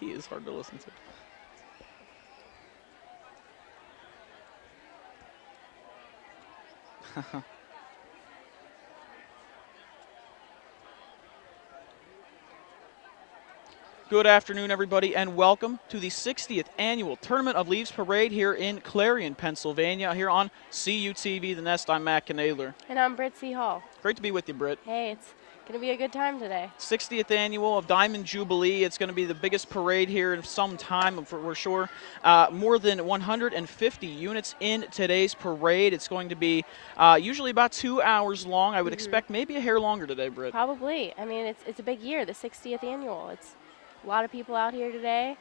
He is hard to listen to. Good afternoon, everybody, and welcome to the 60th Annual Tournament of Leaves Parade here in Clarion, Pennsylvania, here on CUTV The Nest. I'm Matt Knoedler. And I'm Britt, Cihal. Great to be with you, Britt. Hey, it's going to be a good time today. 60th Annual of Diamond Jubilee. It's going to be the biggest parade here in some time, for sure. More than 150 units in today's parade. It's going to be usually about 2 hours long. I would expect maybe a hair longer today, Britt. Probably. I mean, it's a big year, the 60th Annual. It's a lot of people out here today.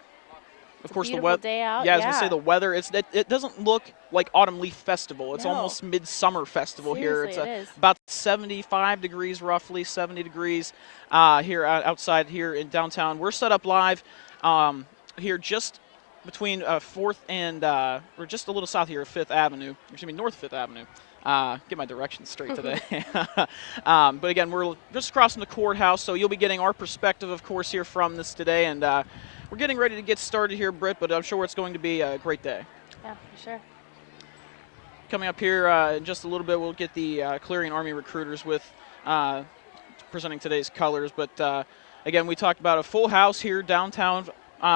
Of course, the weather. Day out. Yeah, I was gonna say the weather. It doesn't look like Autumn Leaf Festival. It's No. almost midsummer festival. Seriously, here. It's is. About 75 degrees, roughly 70 degrees here outside here in downtown. We're set up live here just between 4th and we're just a little south here of 5th Avenue. Excuse me, North 5th Avenue. Get my directions straight today. But again, we're just crossing the courthouse, so you'll be getting our perspective, of course, here from this today. And we're getting ready to get started here, Britt, but I'm sure it's going to be a great day. Yeah, for sure. Coming up here in just a little bit, we'll get the Clarion Army recruiters with presenting today's colors. But again, we talked about a full house here downtown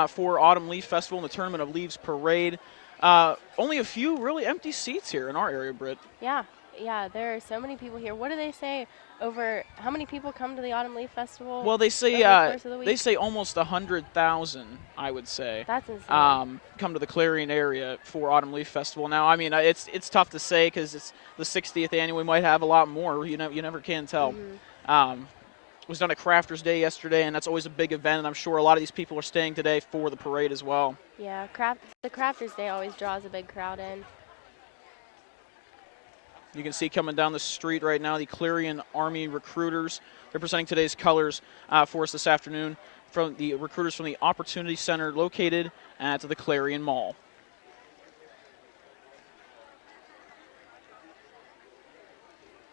for Autumn Leaf Festival and the Tournament of Leaves Parade. Only a few really empty seats here in our area, Britt. Yeah, there are so many people here. What do they say over how many people come to the Autumn Leaf Festival? Well, they say almost 100,000, I would say. That's insane. Come to the Clarion area for Autumn Leaf Festival. Now, I mean, it's tough to say because it's the 60th annual. We might have a lot more. You never can tell. It was done at Crafters Day yesterday, and that's always a big event, and I'm sure a lot of these people are staying today for the parade as well. Yeah, the Crafters Day always draws a big crowd in. You can see coming down the street right now the Clarion Army recruiters. They're presenting today's colors for us this afternoon from the recruiters from the Opportunity Center located at the Clarion Mall.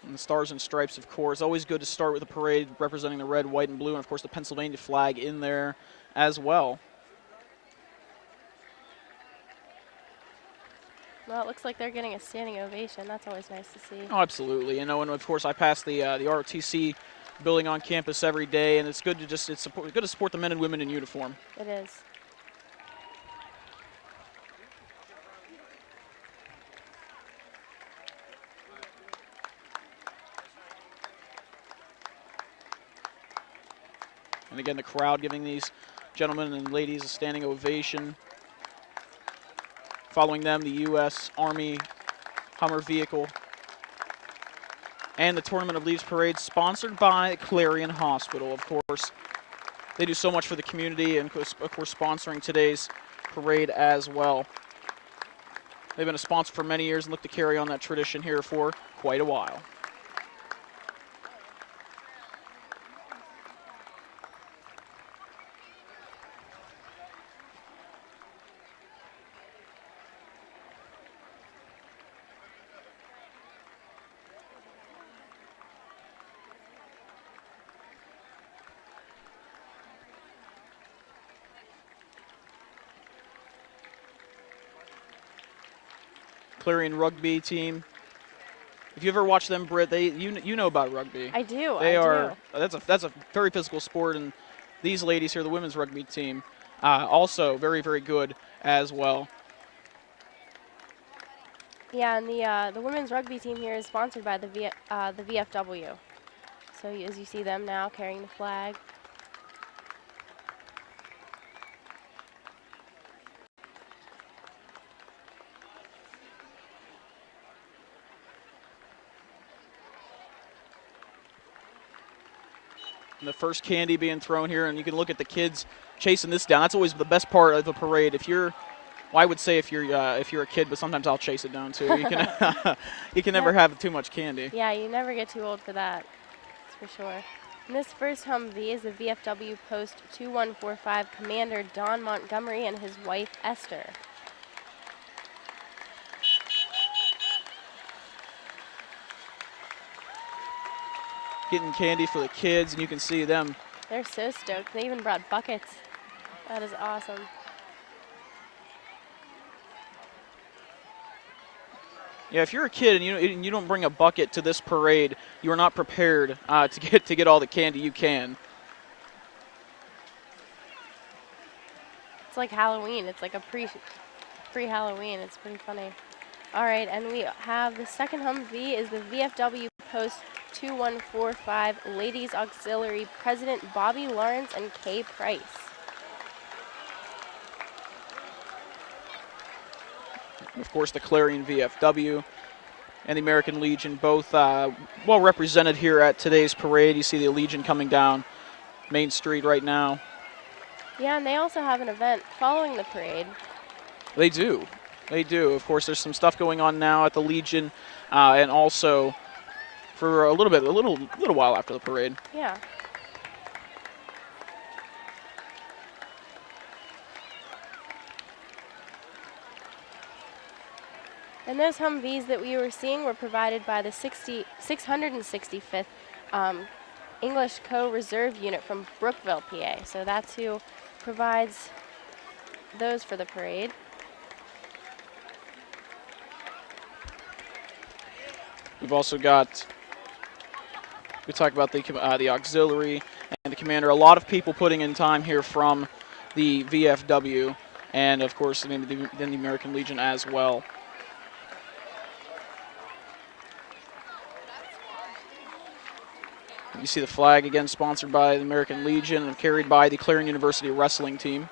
And the Stars and Stripes, of course. Always good to start with the parade representing the red, white, and blue, and, of course, the Pennsylvania flag in there as well. Well, it looks like they're getting a standing ovation. That's always nice to see. Oh, absolutely. And of course, I pass the ROTC building on campus every day, and it's good to good to support the men and women in uniform. It is. And again, the crowd giving these gentlemen and ladies a standing ovation. Following them, the U.S. Army Hummer vehicle. And the Tournament of Leaves Parade, sponsored by Clarion Hospital, of course. They do so much for the community and, of course, sponsoring today's parade as well. They've been a sponsor for many years and look to carry on that tradition here for quite a while. Clarion rugby team. If you ever watch them, Britt, you know about rugby. I do. That's a very physical sport, and these ladies here, the women's rugby team, also very, very good as well. Yeah, and the women's rugby team here is sponsored by the VFW. So as you see them now carrying the flag. And the first candy being thrown here, and you can look at the kids chasing this down. That's always the best part of the parade. Well, I would say if you're a kid, but sometimes I'll chase it down too. You can never have too much candy. Yeah, you never get too old for that. That's for sure. And this first Humvee is the VFW Post 2145 Commander Don Montgomery and his wife Esther. Getting candy for the kids, and you can see them. They're so stoked. They even brought buckets. That is awesome. Yeah, if you're a kid and you don't bring a bucket to this parade, you are not prepared to get all the candy you can. It's like Halloween. It's like a pre-Halloween. It's pretty funny. All right, and we have the second Humvee is the VFW Post 2145 Ladies Auxiliary President Bobby Lawrence and Kay Price. Of course, the Clarion VFW and the American Legion, both well represented here at today's parade. You see the Legion coming down Main Street right now. Yeah, and they also have an event following the parade. They do. They do. Of course, there's some stuff going on now at the Legion, and also for a little while after the parade. Yeah. And those Humvees that we were seeing were provided by the 665th English Co-Reserve Unit from Brookville, PA. So that's who provides those for the parade. We've also got, we talked about the auxiliary and the commander. A lot of people putting in time here from the VFW and, of course, then the American Legion as well. You see the flag again, sponsored by the American Legion and carried by the Clarion University wrestling team.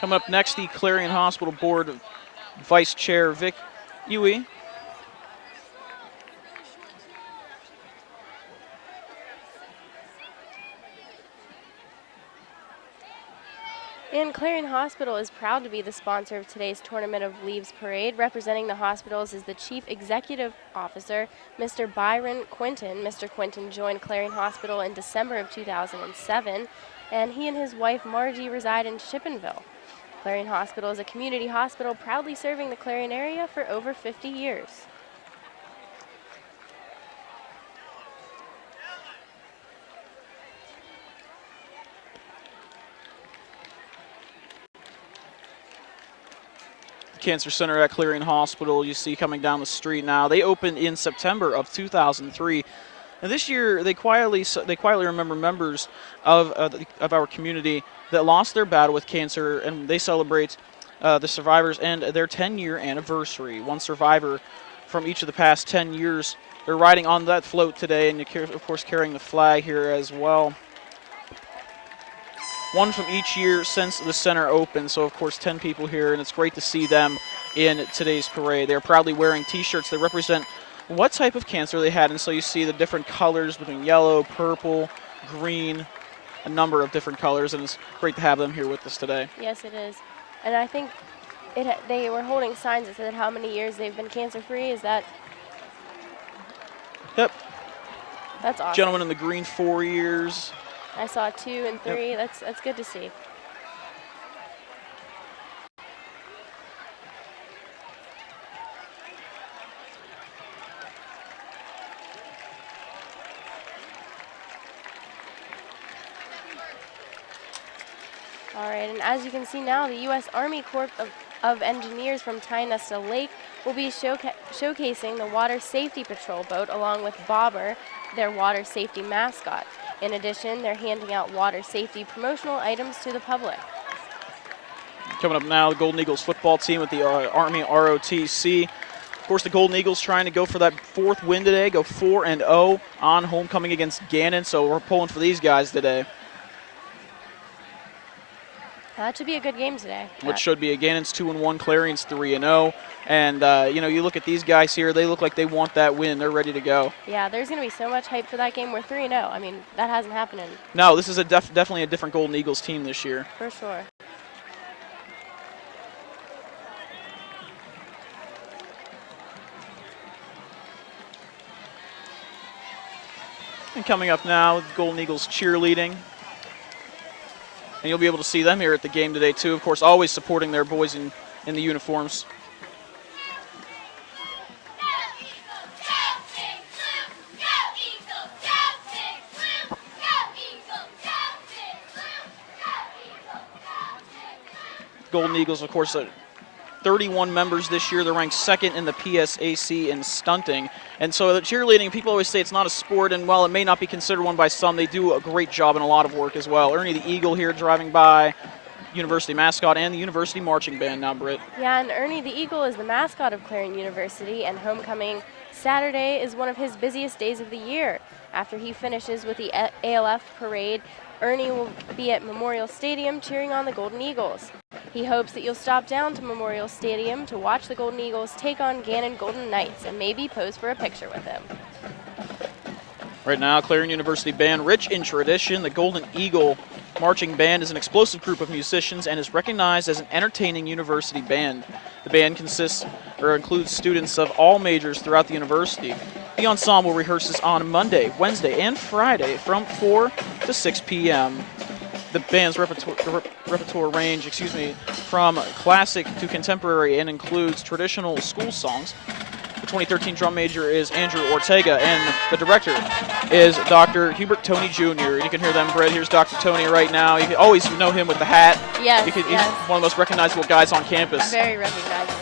Coming up next, the Clarion Hospital Board Vice Chair Vic Huey. And Clarion Hospital is proud to be the sponsor of today's Tournament of Leaves Parade. Representing the hospitals is the Chief Executive Officer, Mr. Byron Quinton. Mr. Quinton joined Clarion Hospital in December of 2007, and he and his wife Margie reside in Shippenville. Clarion Hospital is a community hospital proudly serving the Clarion area for over 50 years. Cancer Center at Clarion Hospital, you see coming down the street now. They opened in September of 2003. And this year, they quietly remember members of our community that lost their battle with cancer, and they celebrate the survivors and their 10-year anniversary. One survivor from each of the past 10 years. They're riding on that float today, and of course carrying the flag here as well. One from each year since the center opened, so of course 10 people here, and it's great to see them in today's parade. They're proudly wearing t-shirts that represent what type of cancer they had, and so you see the different colors between yellow, purple, green, a number of different colors, and it's great to have them here with us today. Yes, it is. And I think they were holding signs that said how many years they've been cancer-free. Is that? Yep. That's awesome. Gentleman in the green, 4 years. I saw 2 and 3. Yep. That's good to see. All right, and as you can see now, the U.S. Army Corps of Engineers from Tynesta Lake will be showcasing the Water Safety Patrol boat along with Bobber, their water safety mascot. In addition, they're handing out water safety promotional items to the public. Coming up now, the Golden Eagles football team with the Army ROTC. Of course, the Golden Eagles trying to go for that 4th win today, go 4-0 on homecoming against Gannon, so we're pulling for these guys today. That should be a good game today. Which should be. Gannon's 2-1, Clarion's 3-0. And, you look at these guys here, they look like they want that win. They're ready to go. Yeah, there's going to be so much hype for that game. We're 3-0. I mean, that hasn't happened in. No, this is definitely a different Golden Eagles team this year. For sure. And coming up now, Golden Eagles cheerleading. And you'll be able to see them here at the game today, too. Of course, always supporting their boys in the uniforms. Golden Eagles, of course, 31 members this year. They're ranked second in the PSAC in stunting. And so the cheerleading, people always say it's not a sport, and while it may not be considered one by some, they do a great job and a lot of work as well. Ernie the Eagle here driving by, university mascot, and the university marching band now, Britt. Yeah, and Ernie the Eagle is the mascot of Clarion University, and homecoming Saturday is one of his busiest days of the year. After he finishes with the ALF parade, Ernie will be at Memorial Stadium cheering on the Golden Eagles. He hopes that you'll stop down to Memorial Stadium to watch the Golden Eagles take on Gannon Golden Knights and maybe pose for a picture with him. Right now, Clarion University Band, rich in tradition. The Golden Eagle Marching Band is an explosive group of musicians and is recognized as an entertaining university band. The band includes students of all majors throughout the university. The ensemble rehearses on Monday, Wednesday, and Friday from 4 to 6 p.m. The band's repertoire range, from classic to contemporary and includes traditional school songs. The 2013 drum major is Andrew Ortega, and the director is Dr. Hubert Tony Jr. You can hear them, Britt. Here's Dr. Tony right now. You can always know him with the hat. Yes, He's one of the most recognizable guys on campus. Very recognizable.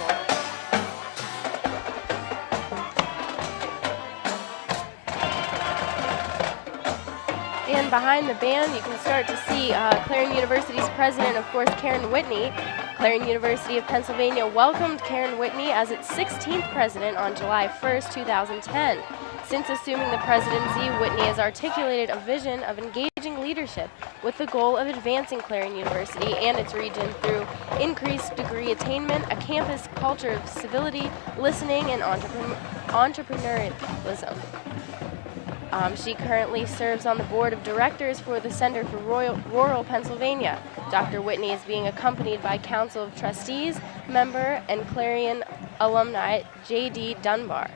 And behind the band, you can start to see Clarion University's president, of course, Karen Whitney. Clarion University of Pennsylvania welcomed Karen Whitney as its 16th president on July 1st, 2010. Since assuming the presidency, Whitney has articulated a vision of engaging leadership with the goal of advancing Clarion University and its region through increased degree attainment, a campus culture of civility, listening, and entrepreneurialism. She currently serves on the board of directors for the Center for Rural Pennsylvania. Dr. Whitney is being accompanied by Council of Trustees member and Clarion alumni J.D. Dunbar.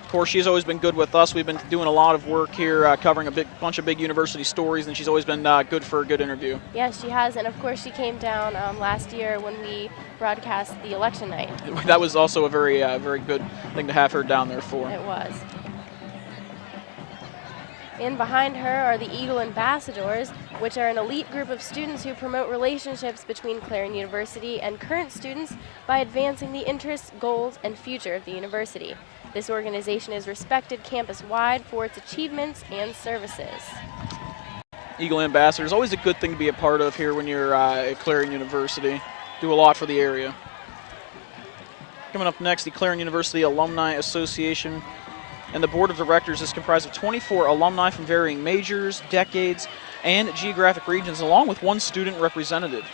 Of course, she's always been good with us. We've been doing a lot of work here, covering a bunch of big university stories, and she's always been good for a good interview. Yes, she has, and of course she came down last year when we broadcast the election night. That was also a very, very good thing to have her down there for. It was. And behind her are the Eagle Ambassadors, which are an elite group of students who promote relationships between Clarion University and current students by advancing the interests, goals, and future of the university. This organization is respected campus-wide for its achievements and services. Eagle Ambassadors, always a good thing to be a part of here when you're at Clarion University. Do a lot for the area. Coming up next, the Clarion University Alumni Association. And the board of directors is comprised of 24 alumni from varying majors, decades, and geographic regions, along with one student representative.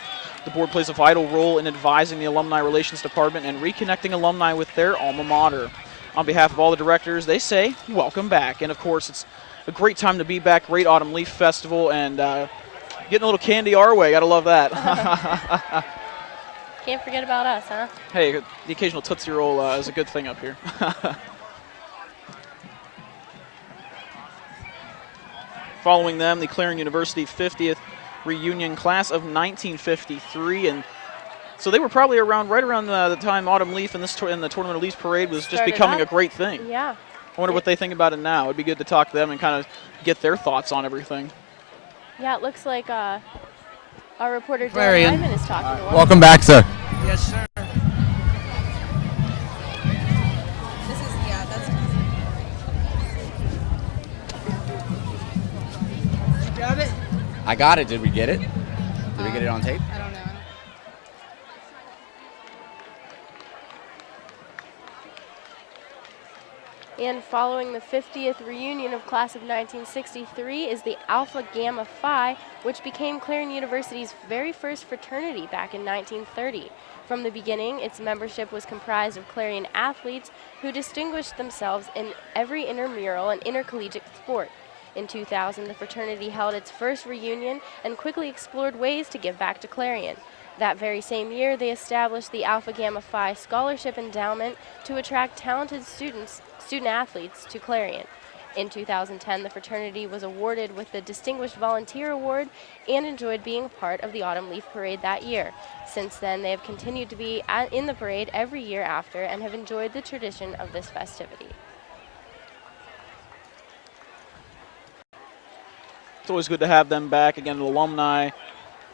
The board plays a vital role in advising the Alumni Relations Department and reconnecting alumni with their alma mater. On behalf of all the directors, they say, welcome back. And of course, it's a great time to be back, great Autumn Leaf Festival, and getting a little candy our way. Gotta love that. Can't forget about us, huh? Hey, the occasional Tootsie Roll is a good thing up here. Following them, the Clarion University 50th reunion class of 1953, and so they were probably right around the time Autumn Leaf and the Tournament of Leaves Parade was just becoming a great thing. Yeah. I wonder what they think about it now. It'd be good to talk to them and kind of get their thoughts on everything. Yeah, it looks like our reporter Dylan Lyman is talking to us. Welcome back, sir. Yes, sir. Did you grab it? I got it. Did we get it? Did we get it on tape? I don't know. And following the 50th reunion of class of 1963 is the Alpha Gamma Phi, which became Clarion University's very first fraternity back in 1930. From the beginning, its membership was comprised of Clarion athletes who distinguished themselves in every intramural and intercollegiate sport. In 2000, the fraternity held its first reunion and quickly explored ways to give back to Clarion. That very same year, they established the Alpha Gamma Phi Scholarship Endowment to attract talented student athletes to Clarion. In 2010, the fraternity was awarded with the Distinguished Volunteer Award and enjoyed being a part of the Autumn Leaf Parade that year. Since then, they have continued to be in the parade every year after and have enjoyed the tradition of this festivity. It's always good to have them back. Again, the alumni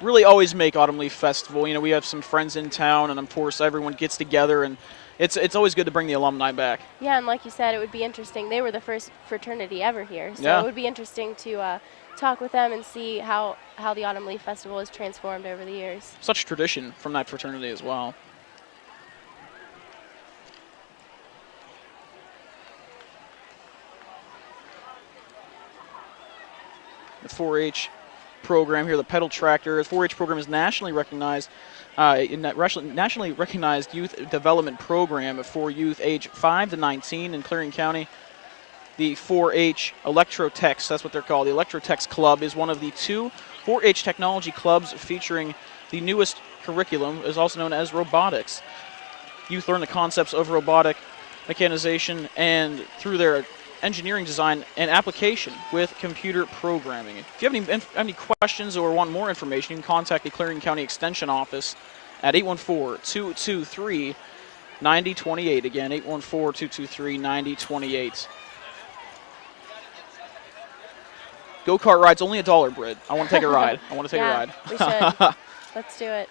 really always make Autumn Leaf Festival. You know, we have some friends in town, and of course everyone gets together, and it's always good to bring the alumni back. Yeah, and like you said, it would be interesting. They were the first fraternity ever here, so Yeah. it would be interesting to talk with them and see how the Autumn Leaf Festival has transformed over the years. Such tradition from that fraternity as well. The 4-H program here, the pedal tractor. The 4-H program is nationally recognized, nationally recognized youth development program for youth age 5 to 19 in Clarion County. The 4-H Electrotechs, that's what they're called. The Electrotechs Club is one of the 2 4-H technology clubs featuring the newest curriculum, is also known as robotics. Youth learn the concepts of robotic mechanization and through their engineering design and application with computer programming. If you have any questions or want more information, you can contact the Clarion County Extension Office at 814-223-9028. Again, 814-223-9028. Go-kart ride's only $1, Britt. I want to take a ride. I want to take a ride. We should. Let's do it.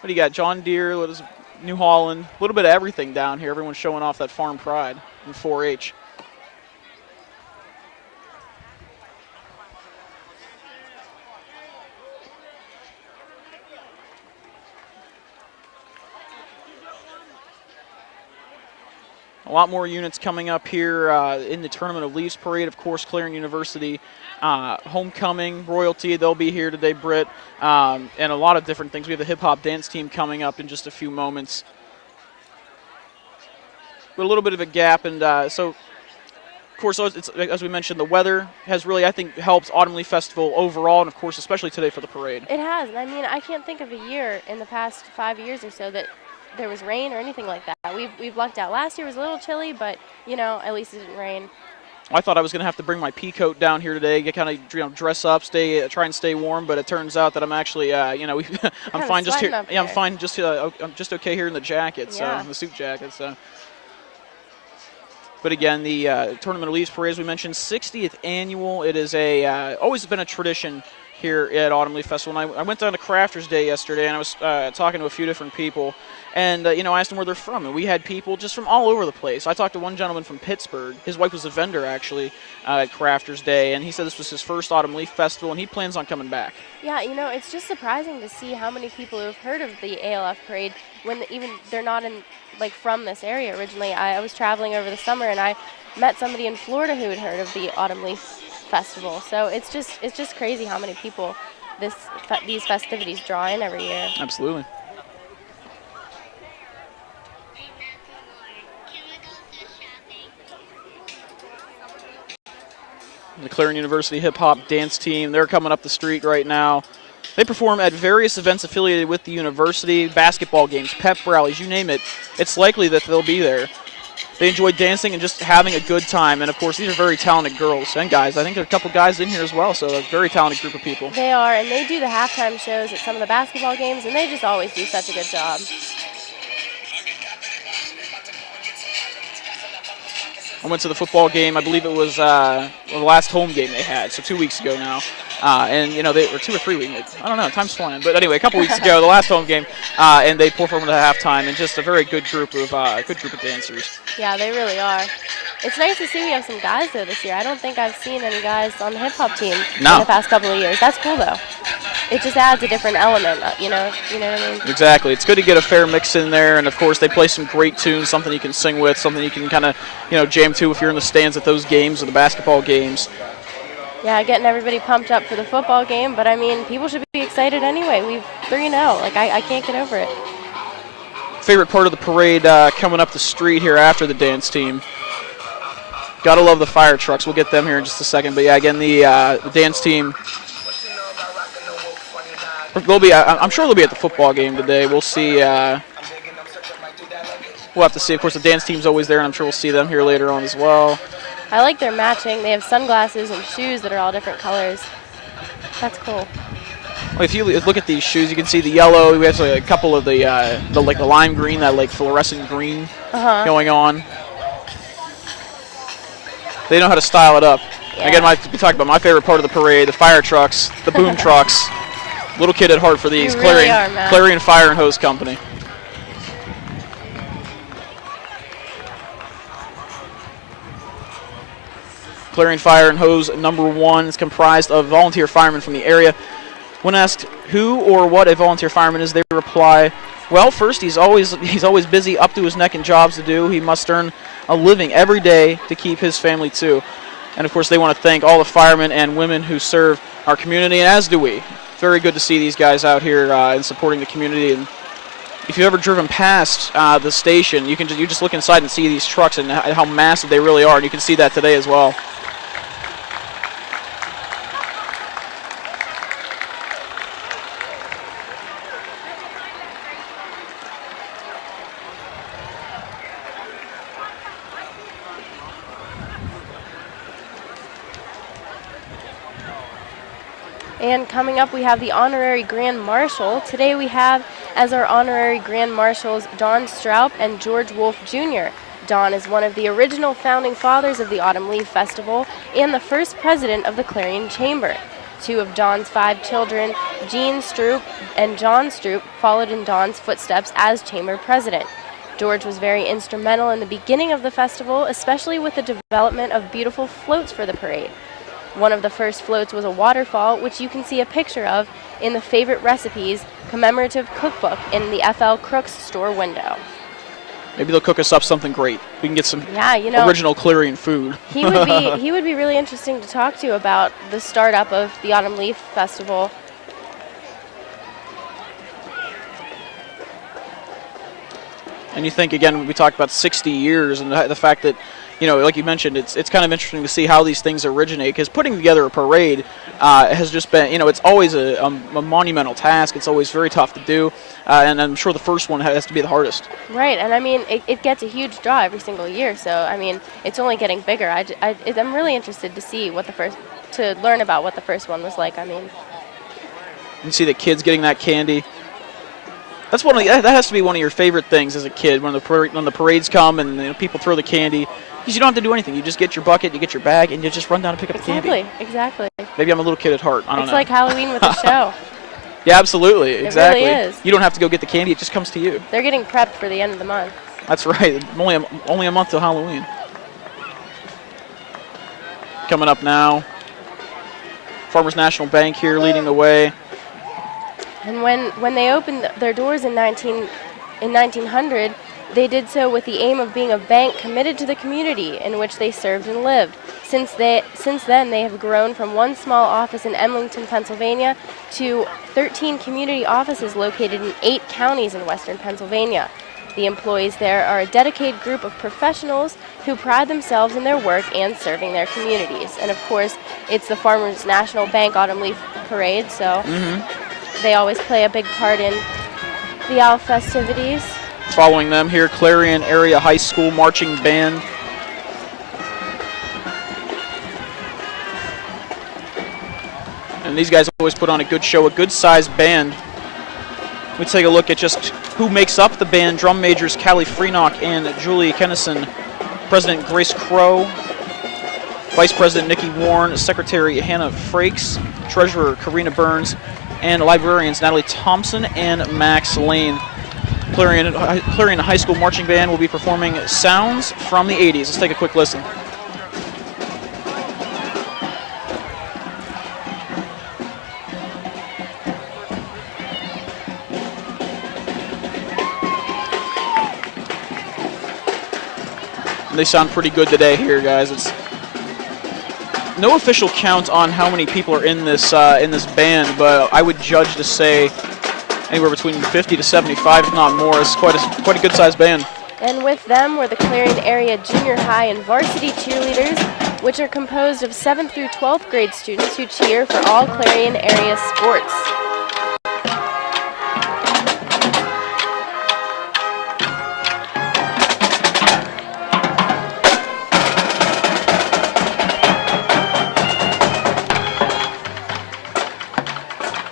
What do you got? John Deere, what is New Holland, a little bit of everything down here. Everyone's showing off that farm pride in 4-H. A lot more units coming up here in the Tournament of Leaves Parade. Of course, Clarion University Homecoming, Royalty, they'll be here today, Britt, and a lot of different things. We have the hip-hop dance team coming up in just a few moments. But a little bit of a gap, and so, of course, as we mentioned, the weather has really, I think, helped Autumn Leaf Festival overall, and, of course, especially today for the parade. It has. I mean, I can't think of a year in the past 5 years or so that there was rain or anything like that. We've lucked out. Last year was a little chilly, but, you know, at least it didn't rain. I thought I was going to have to bring my pea coat down here today, get kind of dress up, try and stay warm. But it turns out that I'm actually, I'm fine just here. Yeah, I'm fine just I'm just okay here in the jacket, so in the suit jacket. So, but again, the Tournament of Leaves Parade, as we mentioned, 60th annual. It is always been a tradition here at Autumn Leaf Festival. And I went down to Crafters Day yesterday, and I was talking to a few different people. And, I asked them where they're from, and we had people just from all over the place. I talked to one gentleman from Pittsburgh. His wife was a vendor, actually, at Crafters Day, and he said this was his first Autumn Leaf Festival, and he plans on coming back. Yeah, it's just surprising to see how many people who have heard of the ALF parade when even they're not from this area originally. I was traveling over the summer, and I met somebody in Florida who had heard of the Autumn Leaf Festival. So it's just crazy how many people these festivities draw in every year. Absolutely. The Clarion University hip-hop dance team, they're coming up the street right now. They perform at various events affiliated with the university, basketball games, pep rallies, you name it. It's likely that they'll be there. They enjoy dancing and just having a good time. And, of course, these are very talented girls and guys. I think there are a couple guys in here as well, so a very talented group of people. They are, and they do the halftime shows at some of the basketball games, and they just always do such a good job. I went to the football game. I believe it was the last home game they had, so 2 weeks ago now. And, they were 2 or 3 weeks. I don't know. Time's flying. But anyway, a couple weeks ago, the last home game, and they performed at halftime, and just a very good group of dancers. Yeah, they really are. It's nice to see we have some guys, though, this year. I don't think I've seen any guys on the hip-hop team in the past couple of years. That's cool, though. It just adds a different element, you know what I mean? Exactly. It's good to get a fair mix in there, and, of course, they play some great tunes, something you can sing with, something you can kind of, jam to if you're in the stands at those games or the basketball games. Yeah, getting everybody pumped up for the football game, but, I mean, people should be excited anyway. We've 3-0. I can't get over it. Favorite part of the parade coming up the street here after the dance team. Gotta love the fire trucks. We'll get them here in just a second. But, yeah, again, the dance team, I'm sure they'll be at the football game today. We'll see. We'll have to see. Of course, the dance team's always there, and I'm sure we'll see them here later on as well. I like their matching. They have sunglasses and shoes that are all different colors. That's cool. Well, if you look at these shoes, you can see the yellow. We have a couple of the lime green, that fluorescent green going on. They know how to style it up. Yeah. Again, we talked about my favorite part of the parade, the fire trucks, the boom trucks. Little kid at heart for these. You really are, Matt. Clarion Fire and Hose Company. Clarion Fire and Hose number 1 is comprised of volunteer firemen from the area. When asked who or what a volunteer fireman is, they reply, well, first, he's always busy up to his neck in jobs to do. He must earn a living every day to keep his family too. And of course, they want to thank all the firemen and women who serve our community, and as do we. Very good to see these guys out here and supporting the community. And if you've ever driven past the station, you just look inside and see these trucks and how massive they really are, and you can see that today as well. And coming up, we have the Honorary Grand Marshal. Today we have as our Honorary Grand Marshals Don Stroup and George Wolfe Jr. Don is one of the original founding fathers of the Autumn Leaf Festival and the first president of the Clarion Chamber. 2 of Don's 5 children, Jean Stroup and John Stroup, followed in Don's footsteps as chamber president. George was very instrumental in the beginning of the festival, especially with the development of beautiful floats for the parade. One of the first floats was a waterfall, which you can see a picture of in the Favorite Recipes commemorative cookbook in the FL Crooks store window. Maybe they'll cook us up something great. We can get some original Clarion food. He would be really interesting to talk to about the startup of the Autumn Leaf Festival. And you think, again, we talked about 60 years and the fact that, like you mentioned, it's kind of interesting to see how these things originate, because putting together a parade has just been, it's always a monumental task. It's always very tough to do, and I'm sure the first one has to be the hardest. Right, and I mean, it gets a huge draw every single year, so I mean, it's only getting bigger. I'm really interested to learn about what the first one was like. I mean, you see the kids getting that candy. That has to be one of your favorite things as a kid when the parades come and people throw the candy, because you don't have to do anything. You just get your bucket, you get your bag, and you just run down and pick up the candy. Exactly. Maybe I'm a little kid at heart. I don't know. It's like Halloween with a show. Yeah, absolutely. Exactly. It really is. You don't have to go get the candy. It just comes to you. They're getting prepped for the end of the month. That's right. Only a month till Halloween. Coming up now, Farmers National Bank here leading the way. And when they opened their doors in 1900, they did so with the aim of being a bank committed to the community in which they served and lived. Since then, they have grown from one small office in Emlington, Pennsylvania, to 13 community offices located in 8 counties in western Pennsylvania. The employees there are a dedicated group of professionals who pride themselves in their work and serving their communities. And of course, it's the Farmers National Bank Autumn Leaf Parade, so they always play a big part in the OWL festivities. Following them here, Clarion Area High School Marching Band. And these guys always put on a good show, a good-sized band. We take a look at just who makes up the band. Drum majors Callie Freenock and Julie Kennison. President Grace Crow. Vice President Nikki Warren. Secretary Hannah Frakes. Treasurer Karina Burns. And librarians Natalie Thompson and Max Lane. Clarion High School Marching Band will be performing Sounds from the 80s. Let's take a quick listen. They sound pretty good today here, guys. It's no official count on how many people are in this band, but I would judge to say anywhere between 50 to 75, if not more. It's quite a good-sized band. And with them were the Clarion Area Junior High and Varsity Cheerleaders, which are composed of 7th through 12th grade students who cheer for all Clarion Area sports.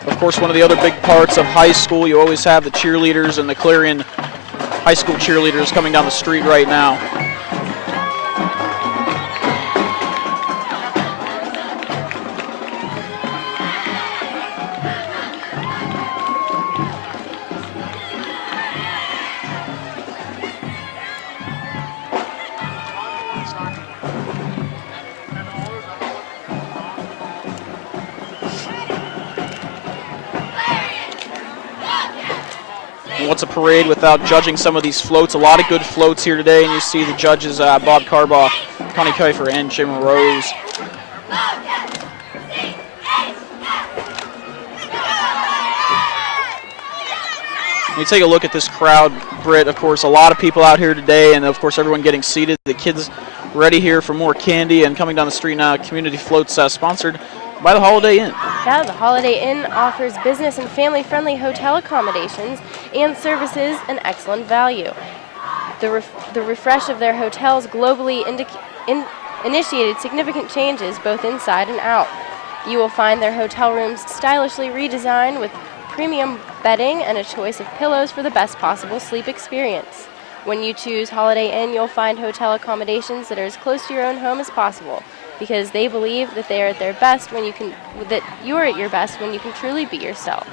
Of course, one of the other big parts of high school, you always have the cheerleaders, and the Clarion High School cheerleaders coming down the street right now. And what's a parade without judging some of these floats? A lot of good floats here today, and you see the judges Bob Carbaugh, Connie Kiefer, and Jim Rose. You take a look at this crowd, Britt. Of course, a lot of people out here today, and of course, everyone getting seated. The kids ready here for more candy and coming down the street now. Community Floats sponsored by the Holiday Inn. Yeah, the Holiday Inn offers business and family-friendly hotel accommodations and services an excellent value. The refresh of their hotels globally initiated significant changes both inside and out. You will find their hotel rooms stylishly redesigned with premium bedding and a choice of pillows for the best possible sleep experience. When you choose Holiday Inn, you'll find hotel accommodations that are as close to your own home as possible, because they believe that they are at their best when that you are at your best when you can truly be yourself.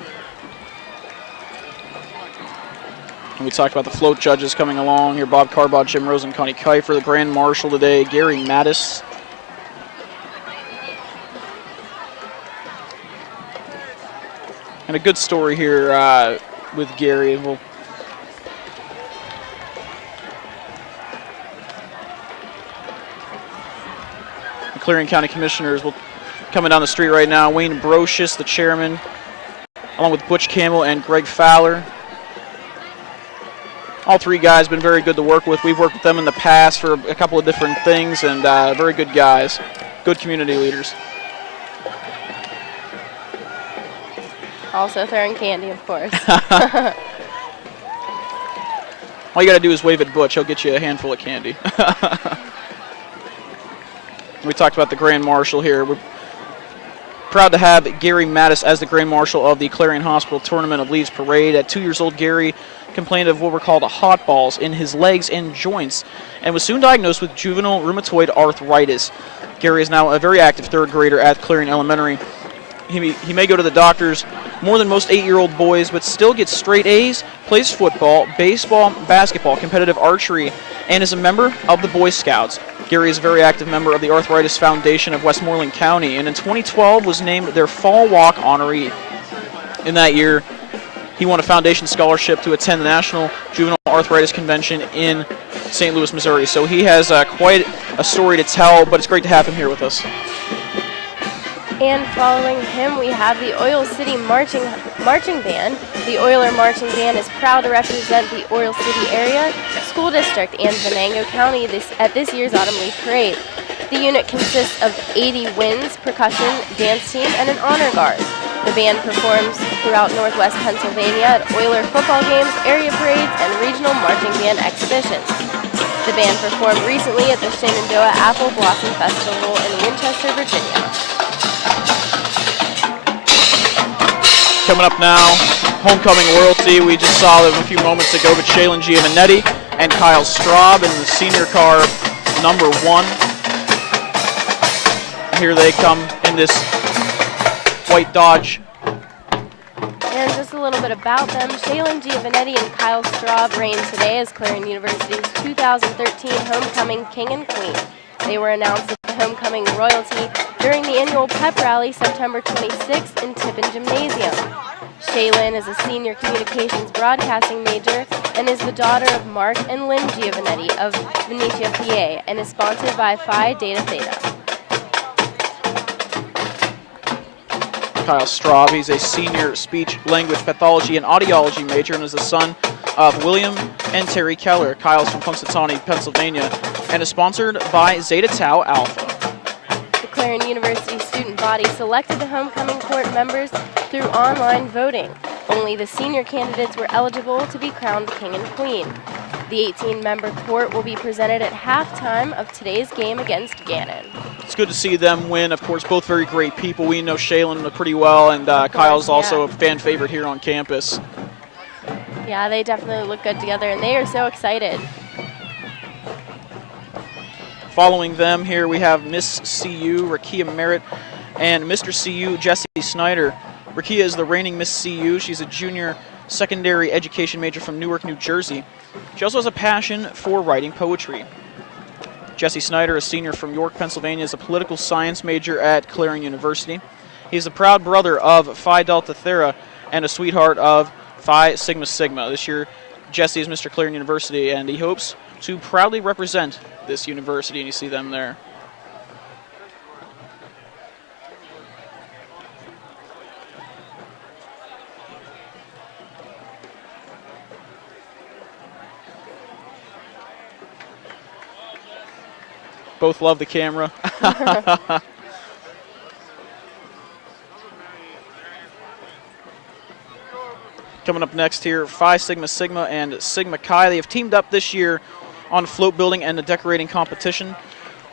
And we talked about the float judges coming along here. Bob Carbaugh, Jim Rose, and Connie Kiefer. The Grand Marshal today, Gary Mattis. And a good story here with Gary. The Clarion County Commissioners will coming down the street right now. Wayne Brocious, the chairman, along with Butch Campbell and Greg Fowler. All three guys been very good to work with. We've worked with them in the past for a couple of different things, and very good guys, good community leaders. Also throwing candy, of course. All you got to do is wave at Butch. He'll get you a handful of candy. We talked about the Grand Marshal here. We're proud to have Gary Mattis as the Grand Marshal of the Clarion Hospital Tournament of Leaves Parade. At 2 years old, Gary complained of what were called hot balls in his legs and joints and was soon diagnosed with juvenile rheumatoid arthritis. Gary is now a very active third grader at Clarion Elementary. He may go to the doctors more than most 8-year-old boys, but still gets straight A's, plays football, baseball, basketball, competitive archery, and is a member of the Boy Scouts. Gary is a very active member of the Arthritis Foundation of Westmoreland County, and in 2012 was named their Fall Walk honoree. In that year, he won a foundation scholarship to attend the National Juvenile Arthritis Convention in St. Louis, Missouri. So he has quite a story to tell, but it's great to have him here with us. And following him, we have the Oil City Marching Band. The Oiler Marching Band is proud to represent the Oil City area, school district, and Venango County at this year's Autumn Leaf Parade. The unit consists of 80 winds, percussion, dance team, and an honor guard. The band performs throughout Northwest Pennsylvania at Oiler football games, area parades, and regional marching band exhibitions. The band performed recently at the Shenandoah Apple Blossom Festival in Winchester, Virginia. Coming up now, homecoming royalty. We just saw them a few moments ago, but Shaylin Giovanetti and Kyle Straub in the senior car number 1. Here they come in this white Dodge. And just a little bit about them. Shaylin Giovanetti and Kyle Straub reign today as Clarion University's 2013 Homecoming King and Queen. They were announced as the homecoming royalty during the annual pep rally September 26th in Tippin Gymnasium. Shaylin is a senior communications broadcasting major and is the daughter of Mark and Lynn Giovanetti of Venetia, PA, and is sponsored by Phi Data Theta. Kyle Straub, he's a senior speech, language, pathology, and audiology major and is the son of William and Terry Keller. Kyle's from Punxsutawney, Pennsylvania, and is sponsored by Zeta Tau Alpha. The Clarion University student body selected the homecoming court members through online voting. Only the senior candidates were eligible to be crowned king and queen. The 18-member court will be presented at halftime of today's game against Gannon. It's good to see them win. Of course, both very great people. We know Shaylin pretty well, and Kyle's also a fan favorite here on campus. Yeah, they definitely look good together, and they are so excited. Following them here, we have Miss CU, Rakia Merritt, and Mr. CU, Jesse Snyder. Rakia is the reigning Miss CU. She's a junior secondary education major from Newark, New Jersey. She also has a passion for writing poetry. Jesse Snyder, a senior from York, Pennsylvania, is a political science major at Clarion University. He's a proud brother of Phi Delta Theta and a sweetheart of Phi Sigma Sigma. This year, Jesse is Mr. Clarion University, and he hopes to proudly represent this university, and you see them there. Both love the camera. Coming up next here, Phi Sigma Sigma and Sigma Chi. They have teamed up this year on float building and the decorating competition.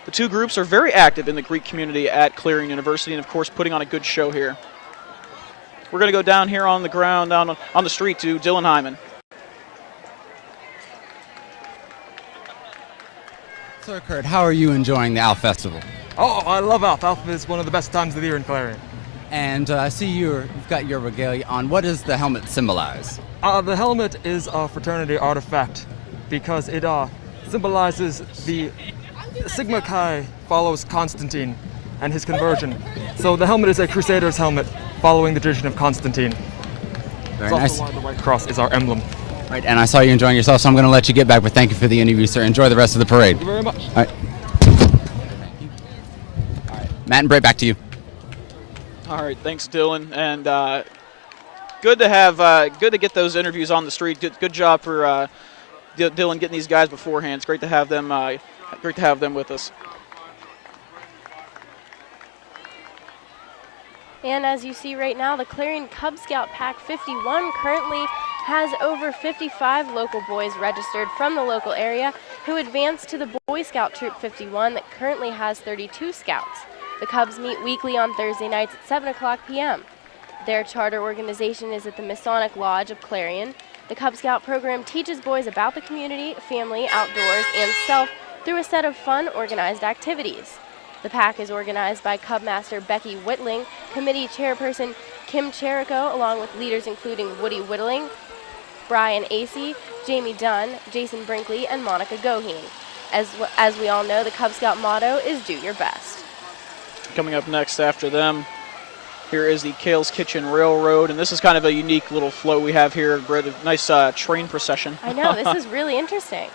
The two groups are very active in the Greek community at Clarion University and, of course, putting on a good show here. We're going to go down here on the ground, down on the street to Dylan Hyman. So, Kurt, how are you enjoying the ALF Festival? Oh, I love ALF. ALF is one of the best times of the year in Clarion. And I see you've got your regalia on. What does the helmet symbolize? The helmet is a fraternity artifact because it symbolizes the Sigma Chi follows Constantine and his conversion. So the helmet is a crusader's helmet following the tradition of Constantine. Very It's nice. also why the White Cross is our emblem. Right, and I saw you enjoying yourself, so I'm going to let you get back, but thank you for the interview, sir. Enjoy the rest of the parade. Thank you very much. All right. Thank you. All right, Matt and Britt, back to you. All right, thanks, Dylan, and good to get those interviews on the street. Good job for Dylan getting these guys beforehand. It's great to have them. Great to have them with us. And as you see right now, the Clarion Cub Scout Pack 51 currently has over 55 local boys registered from the local area who advanced to the Boy Scout Troop 51 that currently has 32 scouts. The Cubs meet weekly on Thursday nights at 7 o'clock p.m. Their charter organization is at the Masonic Lodge of Clarion. The Cub Scout program teaches boys about the community, family, outdoors, and self through a set of fun, organized activities. The pack is organized by Cub Master Becky Whitling, committee chairperson Kim Cherico, along with leaders including Woody Whittling, Brian Acey, Jamie Dunn, Jason Brinkley, and Monica Goheen. As we all know, the Cub Scout motto is do your best. Coming up next after them, here is the Kale's Kitchen Railroad, and this is kind of a unique little float we have here. A nice train procession. I know, this is really interesting.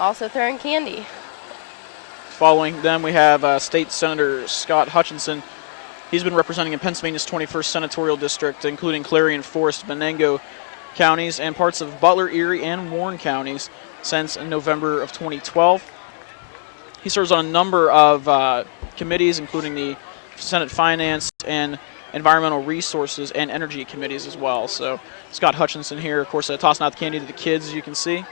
Also throwing candy. Following them, we have State Senator Scott Hutchinson. He's been representing in Pennsylvania's 21st Senatorial District, including Clarion, Forest, Venango counties, and parts of Butler, Erie, and Warren counties since November of 2012. He serves on a number of committees, including the Senate Finance and Environmental Resources and Energy committees as well. So Scott Hutchinson here, of course, tossing out the candy to the kids, as you can see.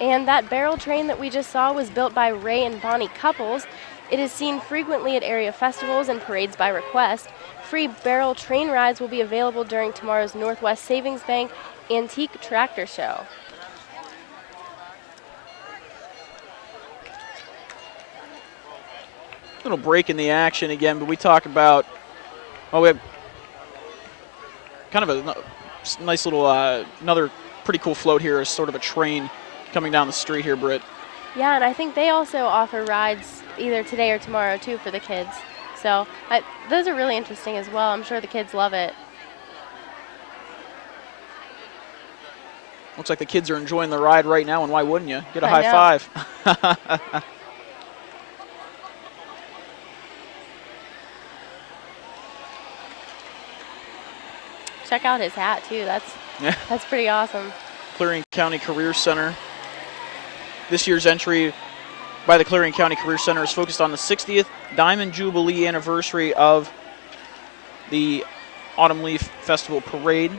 And that barrel train that we just saw was built by Ray and Bonnie Couples. It is seen frequently at area festivals and parades by request. Free barrel train rides will be available during tomorrow's Northwest Savings Bank Antique Tractor Show. Little break in the action again, but we talk about, we have kind of a nice little, another pretty cool float here is sort of a train coming down the street here, Britt. Yeah, and I think they also offer rides either today or tomorrow, too, for the kids. So those are really interesting as well. I'm sure the kids love it. Looks like the kids are enjoying the ride right now, and why wouldn't you? Get a I high know. five. Check out his hat, too. That's pretty awesome. Clarion County Career Center. This year's entry by the Clarion County Career Center is focused on the 60th Diamond Jubilee anniversary of the Autumn Leaf Festival Parade.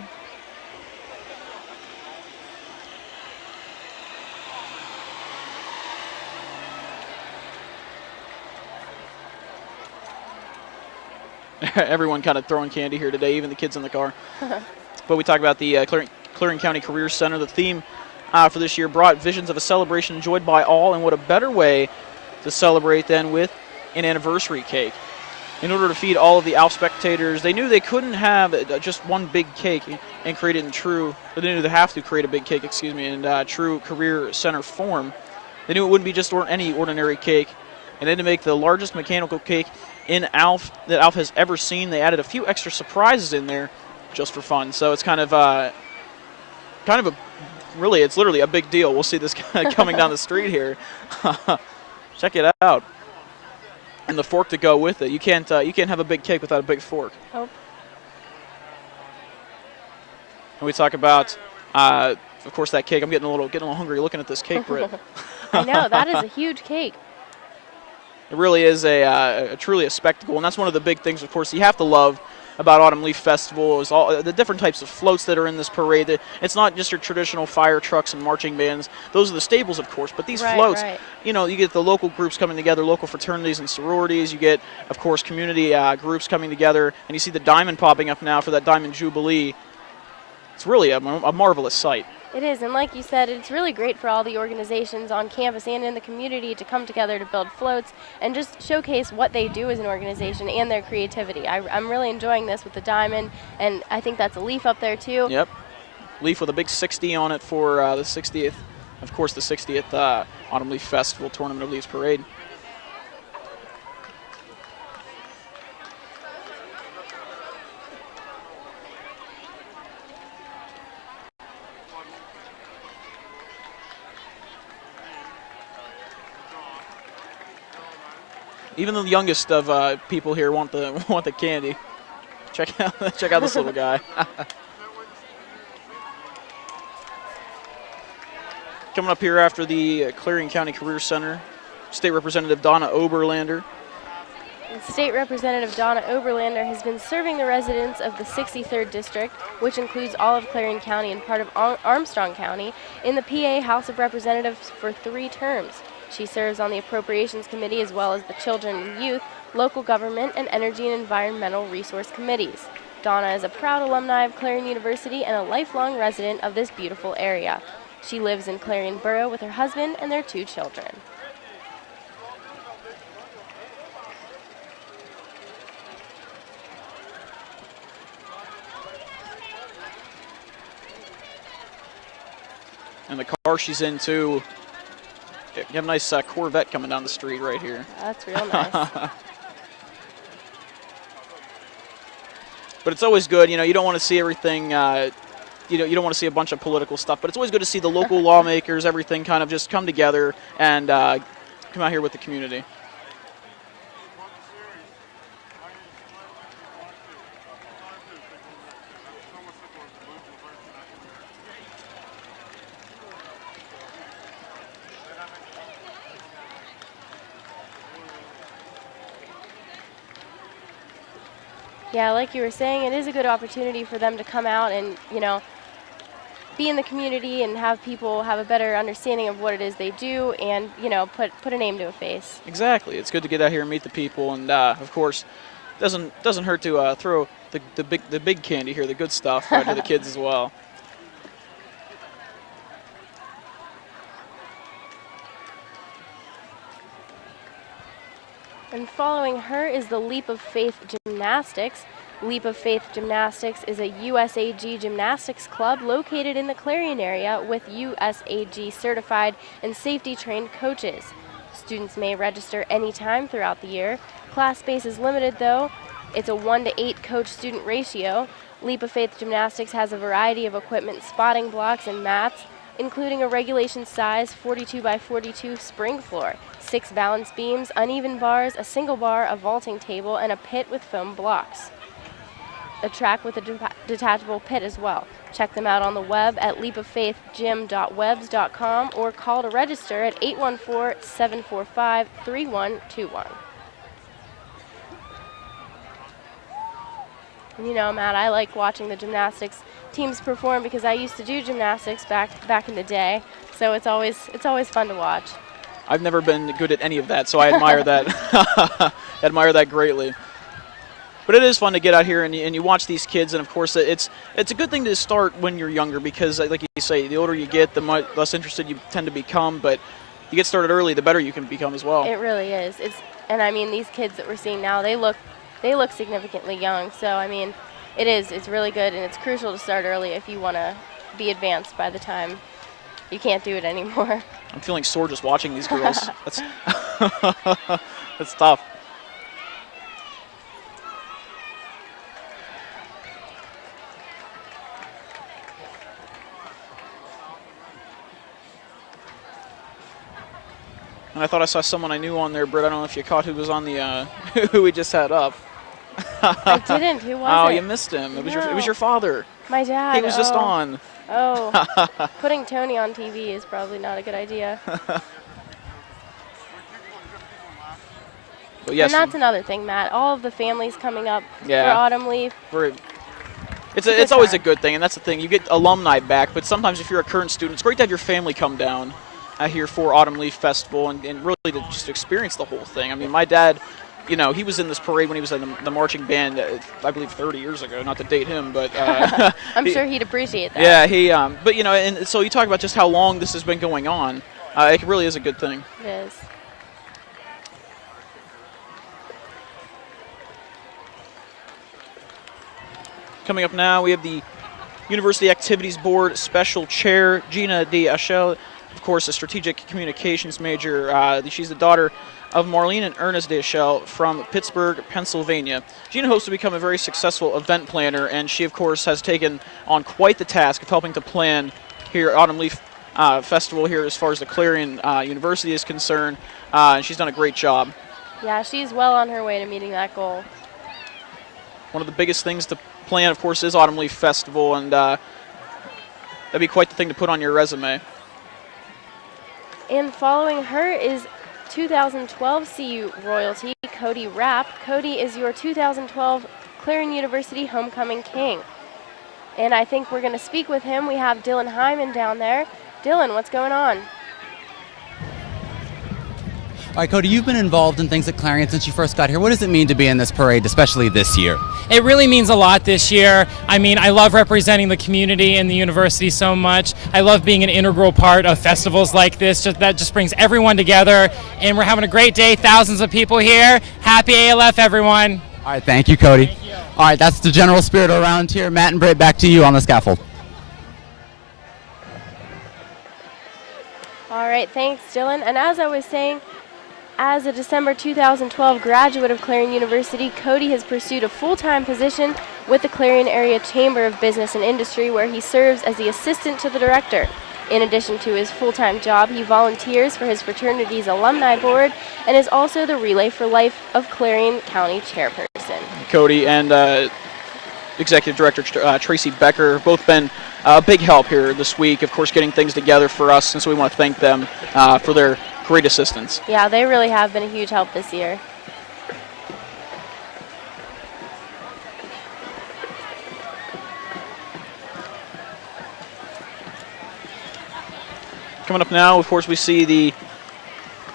Everyone kind of throwing candy here today, even the kids in the car. But we talk about the Clarion County Career Center. The theme for this year brought visions of a celebration enjoyed by all, and what a better way to celebrate than with an anniversary cake. In order to feed all of the ALF spectators, they knew they couldn't have just one big cake and create it in true, but they knew they have to create a big cake, in true Career Center form. They knew it wouldn't be just any ordinary cake, and then to make the largest mechanical cake in ALF that ALF has ever seen, they added a few extra surprises in there just for fun. So it's kind of really, it's literally a big deal. We'll see this guy coming down the street here. Check it out. And the fork to go with it. You can't have a big cake without a big fork. Nope. And we talk about, of course, that cake. I'm getting a little hungry looking at this cake, Britt. I know, that is a huge cake. It really is truly a spectacle, and that's one of the big things, of course, you have to love about Autumn Leaf Festival is all the different types of floats that are in this parade. It's not just your traditional fire trucks and marching bands. Those are the staples, of course, but these floats, you know, you get the local groups coming together, local fraternities and sororities. You get, of course, community groups coming together, and you see the diamond popping up now for that Diamond Jubilee. It's really a marvelous sight. It is, and like you said, it's really great for all the organizations on campus and in the community to come together to build floats and just showcase what they do as an organization and their creativity. I'm really enjoying this with the diamond, and I think that's a leaf up there too. Yep, leaf with a big 60 on it for the 60th, of course, the 60th Autumn Leaf Festival Tournament of Leaves Parade. Even the youngest of people here want the candy. Check out this little guy. Coming up here after the Clarion County Career Center, State Representative Donna Oberlander. State Representative Donna Oberlander has been serving the residents of the 63rd District, which includes all of Clarion County and part of Armstrong County, in the PA House of Representatives for 3 terms. She serves on the Appropriations Committee as well as the Children and Youth, Local Government, and Energy and Environmental Resource Committees. Donna is a proud alumni of Clarion University and a lifelong resident of this beautiful area. She lives in Clarion Borough with her husband and their 2 children. And the car she's in, too. You have a nice Corvette coming down the street right here. That's real nice. But it's always good, you know, you don't want to see everything, you don't want to see a bunch of political stuff, but it's always good to see the local lawmakers, everything kind of just come together and come out here with the community. Yeah, like you were saying, it is a good opportunity for them to come out and, you know, be in the community and have people have a better understanding of what it is they do and, you know, put a name to a face. Exactly. It's good to get out here and meet the people, and of course, doesn't hurt to throw the big candy here, the good stuff, to the kids as well. And following her is the Leap of Faith Gymnastics. Leap of Faith Gymnastics is a USAG gymnastics club located in the Clarion area with USAG certified and safety trained coaches. Students may register anytime throughout the year. Class space is limited though. It's a 1-to-8 coach-student ratio. Leap of Faith Gymnastics has a variety of equipment, spotting blocks and mats, including a regulation size 42 by 42 spring floor, 6 balance beams, uneven bars, a single bar, a vaulting table, and a pit with foam blocks. A track with a detachable pit as well. Check them out on the web at leapoffaithgym.webs.com or call to register at 814-745-3121. You know, Matt, I like watching the gymnastics teams perform because I used to do gymnastics back in the day, so it's always fun to watch. I've never been good at any of that, so I admire that. Admire that greatly. But it is fun to get out here and you watch these kids, and of course it's a good thing to start when you're younger because, like you say, the older you get, the less interested you tend to become. But you get started early, the better you can become as well. It really is. And I mean, these kids that we're seeing now, they look significantly young. So I mean, it's really good, and it's crucial to start early if you want to be advanced by the time you can't do it anymore. I'm feeling sore just watching these girls. That's that's tough. And I thought I saw someone I knew on there, Britt. I don't know if you caught who was on the who we just had up. I didn't. Who was Oh, it? you missed him. It was No. your father. My dad. He was just on. Oh, putting Tony on TV is probably not a good idea. But yes, And that's another thing, Matt. All of the families coming up Yeah. for Autumn Leaf. It's always a good thing, and that's the thing. You get alumni back, but sometimes if you're a current student, it's great to have your family come down here for Autumn Leaf Festival and really to just experience the whole thing. I mean, my dad, you know, he was in this parade when he was in the marching band, I believe 30 years ago, not to date him, but I'm sure he'd appreciate that. Yeah, but you know, and so you talk about just how long this has been going on. It really is a good thing. It is. Coming up now, we have the University Activities Board Special Chair, Gina DeAchel, of course, a strategic communications major. She's the daughter of Marlene and Ernest DeAchel from Pittsburgh, Pennsylvania. Gina hopes to become a very successful event planner, and she, of course, has taken on quite the task of helping to plan here at Autumn Leaf Festival here as far as the Clarion University is concerned, and she's done a great job. Yeah, she's well on her way to meeting that goal. One of the biggest things to plan, of course, is Autumn Leaf Festival, and that'd be quite the thing to put on your resume. And following her is 2012 CU royalty, Cody Rapp. Cody is your 2012 Clarion University Homecoming King. And I think we're going to speak with him. We have Dylan Hyman down there. Dylan, what's going on? All right, Cody, you've been involved in things at Clarion since you first got here. What does it mean to be in this parade, especially this year? It really means a lot this year. I mean, I love representing the community and the university so much. I love being an integral part of festivals like this. That just brings everyone together, and we're having a great day. Thousands of people here. Happy ALF, everyone. All right, thank you, Cody. Thank you. All right, that's the general spirit around here. Matt and Britt, back to you on the scaffold. All right, thanks, Dylan. And as I was saying, as a December 2012 graduate of Clarion University, Cody has pursued a full-time position with the Clarion Area Chamber of Business and Industry, where he serves as the assistant to the director. In addition to his full-time job, he volunteers for his fraternity's alumni board and is also the Relay for Life of Clarion County chairperson. Cody and Executive Director Tracy Becker have both been a big help here this week, of course, getting things together for us, and so we want to thank them for their great assistance. Yeah, they really have been a huge help this year. Coming up now, of course, we see the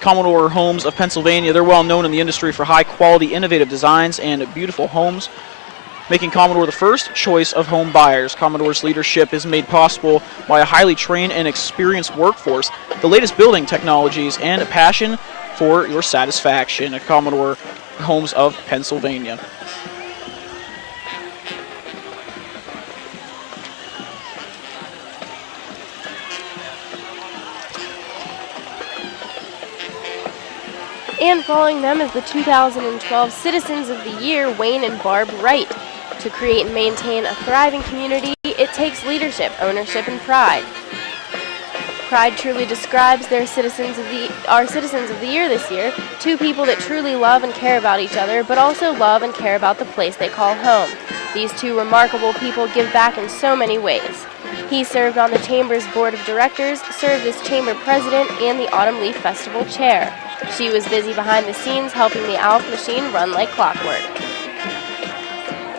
Commodore Homes of Pennsylvania. They're well known in the industry for high-quality, innovative designs and beautiful homes, making Commodore the first choice of home buyers. Commodore's leadership is made possible by a highly trained and experienced workforce, the latest building technologies, and a passion for your satisfaction at Commodore Homes of Pennsylvania. And following them is the 2012 Citizens of the Year, Wayne and Barb Wright. To create and maintain a thriving community, it takes leadership, ownership, and pride. Pride truly describes our Citizens of the Year this year, two people that truly love and care about each other, but also love and care about the place they call home. These two remarkable people give back in so many ways. He served on the Chamber's Board of Directors, served as Chamber President, and the Autumn Leaf Festival Chair. She was busy behind the scenes helping the ALF machine run like clockwork.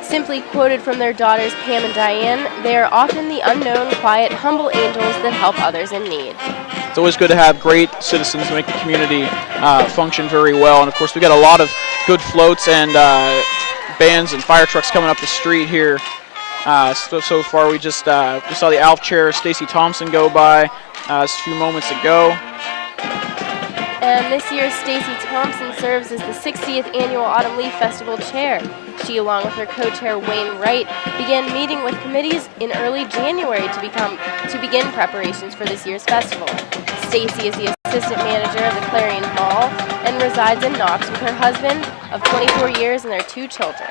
Simply quoted from their daughters Pam and Diane, they are often the unknown, quiet, humble angels that help others in need. It's always good to have great citizens to make the community function very well. And of course, we've got a lot of good floats and bands and fire trucks coming up the street here. So far, we just saw the ALF chair, Stacy Thompson, go by a few moments ago. And this year, Stacy Thompson serves as the 60th Annual Autumn Leaf Festival Chair. She, along with her co-chair Wayne Wright, began meeting with committees in early January to begin preparations for this year's festival. Stacy is the assistant manager of the Clarion Mall and resides in Knox with her husband of 24 years and their two children.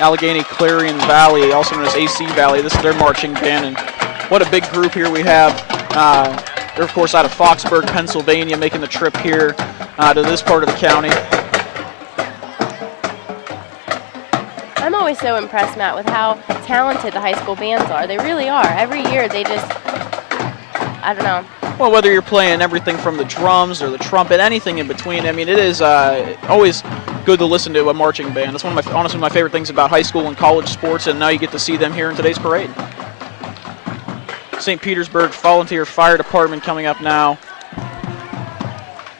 Allegheny Clarion Valley, also known as AC Valley. This is their marching band, and what a big group here we have. They're, of course, out of Foxburg, Pennsylvania, making the trip here to this part of the county. I'm always so impressed, Matt, with how talented the high school bands are. They really are. Every year they just, I don't know. Well, whether you're playing everything from the drums or the trumpet, anything in between, I mean, it is always good to listen to a marching band. That's one of honestly my favorite things about high school and college sports, and now you get to see them here in today's parade. St. Petersburg Volunteer Fire Department coming up now.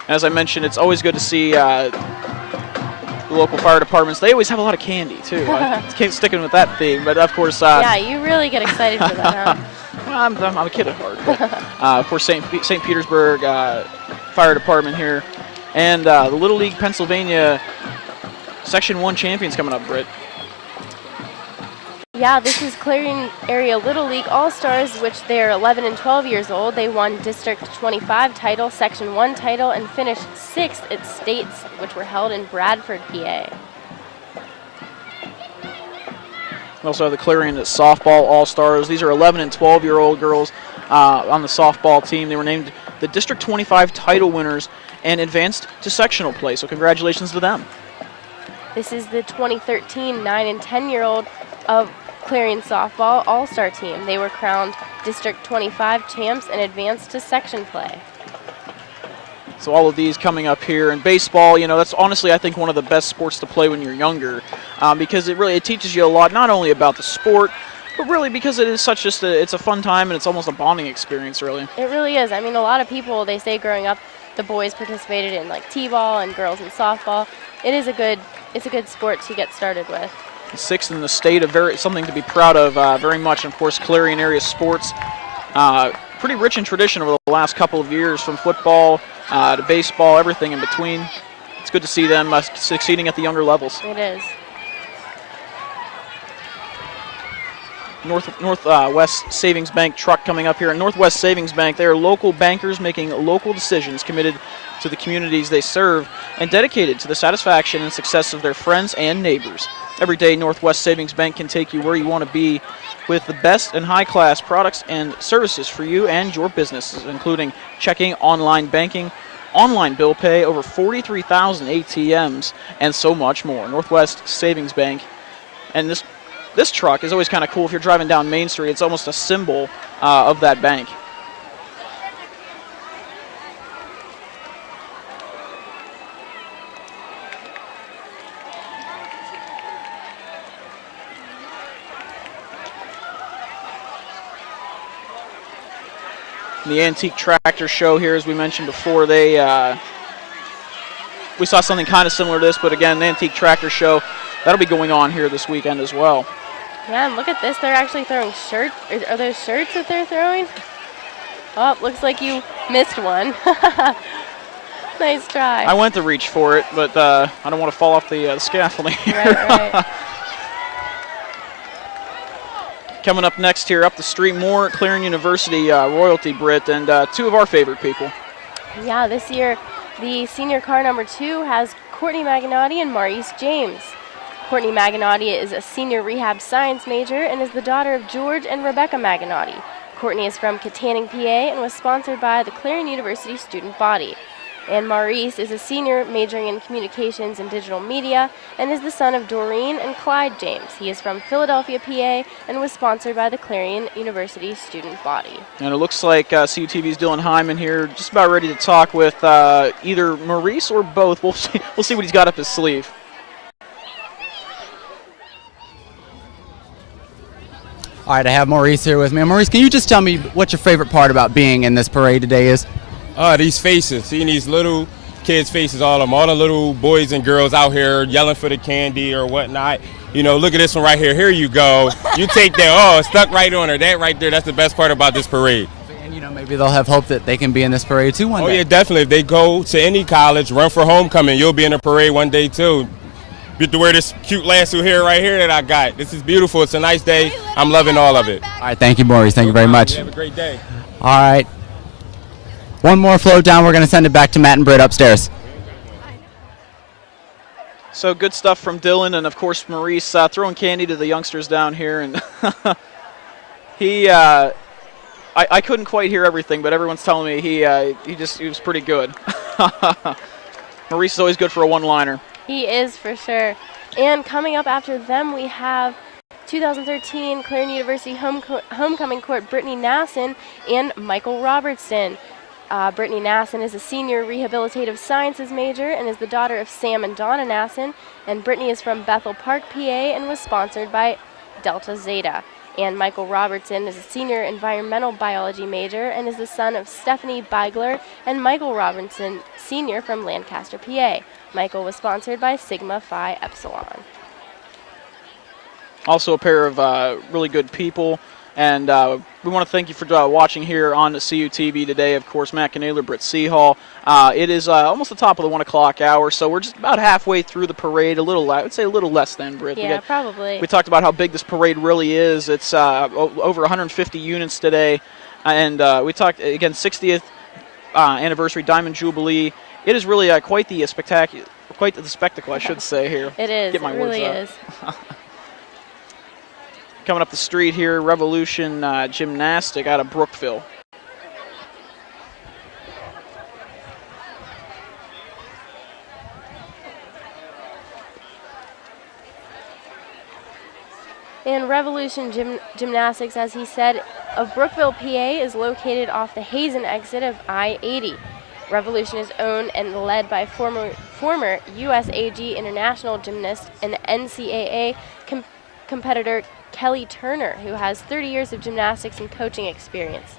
As I mentioned, it's always good to see the local fire departments. They always have a lot of candy, too. Keep sticking with that theme, but of course... yeah, you really get excited for that, huh? Well, I'm a kid at heart. But, of course, St. Petersburg Fire Department here. And the Little League Pennsylvania Section 1 champions coming up, Britt. Yeah, this is Clarion Area Little League All-Stars, which they're 11 and 12 years old. They won District 25 title, Section 1 title, and finished 6th at states, which were held in Bradford, PA. We also have the Clarion Softball All-Stars. These are 11 and 12-year-old girls on the softball team. They were named the District 25 title winners and advanced to sectional play, so congratulations to them. This is the 2013 9 and 10-year-old of Clarion Softball All-Star team. They were crowned District 25 champs and advanced to section play. So all of these coming up here. And baseball, you know, that's honestly, I think, one of the best sports to play when you're younger because it teaches you a lot, not only about the sport, but really because it is such just it's a fun time and it's almost a bonding experience, really. It really is. I mean, a lot of people, they say growing up, the boys participated in like t-ball and girls in softball. It's a good sport to get started with. 6th in the state, something to be proud of very much. And of course, Clarion area sports, pretty rich in tradition over the last couple of years, from football to baseball, everything in between. It's good to see them succeeding at the younger levels. It is. Northwest Savings Bank truck coming up here. At Northwest Savings Bank, they are local bankers making local decisions, committed to the communities they serve, and dedicated to the satisfaction and success of their friends and neighbors. Every day, Northwest Savings Bank can take you where you want to be with the best and high-class products and services for you and your businesses, including checking, online banking, online bill pay, over 43,000 ATMs, and so much more. Northwest Savings Bank. And this truck is always kind of cool. If you're driving down Main Street, it's almost a symbol of that bank. The Antique Tractor Show here, as we mentioned before, we saw something kind of similar to this, but again, the Antique Tractor Show, that'll be going on here this weekend as well. Yeah, and look at this. They're actually throwing shirts. Are those shirts that they're throwing? Oh, looks like you missed one. Nice try. I went to reach for it, but I don't want to fall off the scaffolding here. Right. Coming up next here, up the street, more Clarion University royalty, Britt, and two of our favorite people. Yeah, this year the senior car number 2 has Courtney Maganotti and Maurice James. Courtney Maganotti is a senior rehab science major and is the daughter of George and Rebecca Maganotti. Courtney is from Katanning, PA, and was sponsored by the Clarion University student body. And Maurice is a senior majoring in communications and digital media and is the son of Doreen and Clyde James. He is from Philadelphia, PA, and was sponsored by the Clarion University student body. And it looks like CUTV's Dylan Hyman here, just about ready to talk with either Maurice or both. We'll see what he's got up his sleeve. All right, I have Maurice here with me. Maurice, can you just tell me what your favorite part about being in this parade today is? These faces, seeing these little kids' faces, all the little boys and girls out here yelling for the candy or whatnot. You know, look at this one right here. Here you go. You take that. Oh, it's stuck right on her. That right there, that's the best part about this parade. And, you know, maybe they'll have hope that they can be in this parade too one day. Oh, yeah, definitely. If they go to any college, run for homecoming, you'll be in a parade one day too. Get to wear this cute lasso here right here that I got. This is beautiful. It's a nice day. I'm loving all of it. All right, thank you, Maurice. Thank you very much. Have a great day. All right. One more float down. We're going to send it back to Matt and Britt upstairs. So good stuff from Dylan and, of course, Maurice throwing candy to the youngsters down here. And I I couldn't quite hear everything, but everyone's telling me he was pretty good. Maurice is always good for a one-liner. He is for sure. And coming up after them, we have 2013 Clarion University homecoming court Brittany Nasson and Michael Robertson. Brittany Nasson is a senior rehabilitative sciences major and is the daughter of Sam and Donna Nasson. And Brittany is from Bethel Park, PA, and was sponsored by Delta Zeta. And Michael Robertson is a senior environmental biology major and is the son of Stephanie Beigler and Michael Robertson, senior from Lancaster, PA. Michael was sponsored by Sigma Phi Epsilon. Also a pair of really good people. And we want to thank you for watching here on the CUTV today. Of course, Matt Knoedler, Britt, Cihal. It is almost the top of the 1 o'clock hour, so we're just about halfway through the parade. I would say a little less than, Britt. Yeah, probably. We talked about how big this parade really is. It's over 150 units today. And we talked, again, 60th anniversary Diamond Jubilee. It is really quite the spectacle, I should say, here. It is. Get my it really words is. Coming up the street here, Revolution Gymnastic out of Brookville. And Revolution Gymnastics, as he said, of Brookville, PA, is located off the Hazen exit of I-80. Revolution is owned and led by former USAG international gymnast and NCAA competitor Kelly Turner, who has 30 years of gymnastics and coaching experience.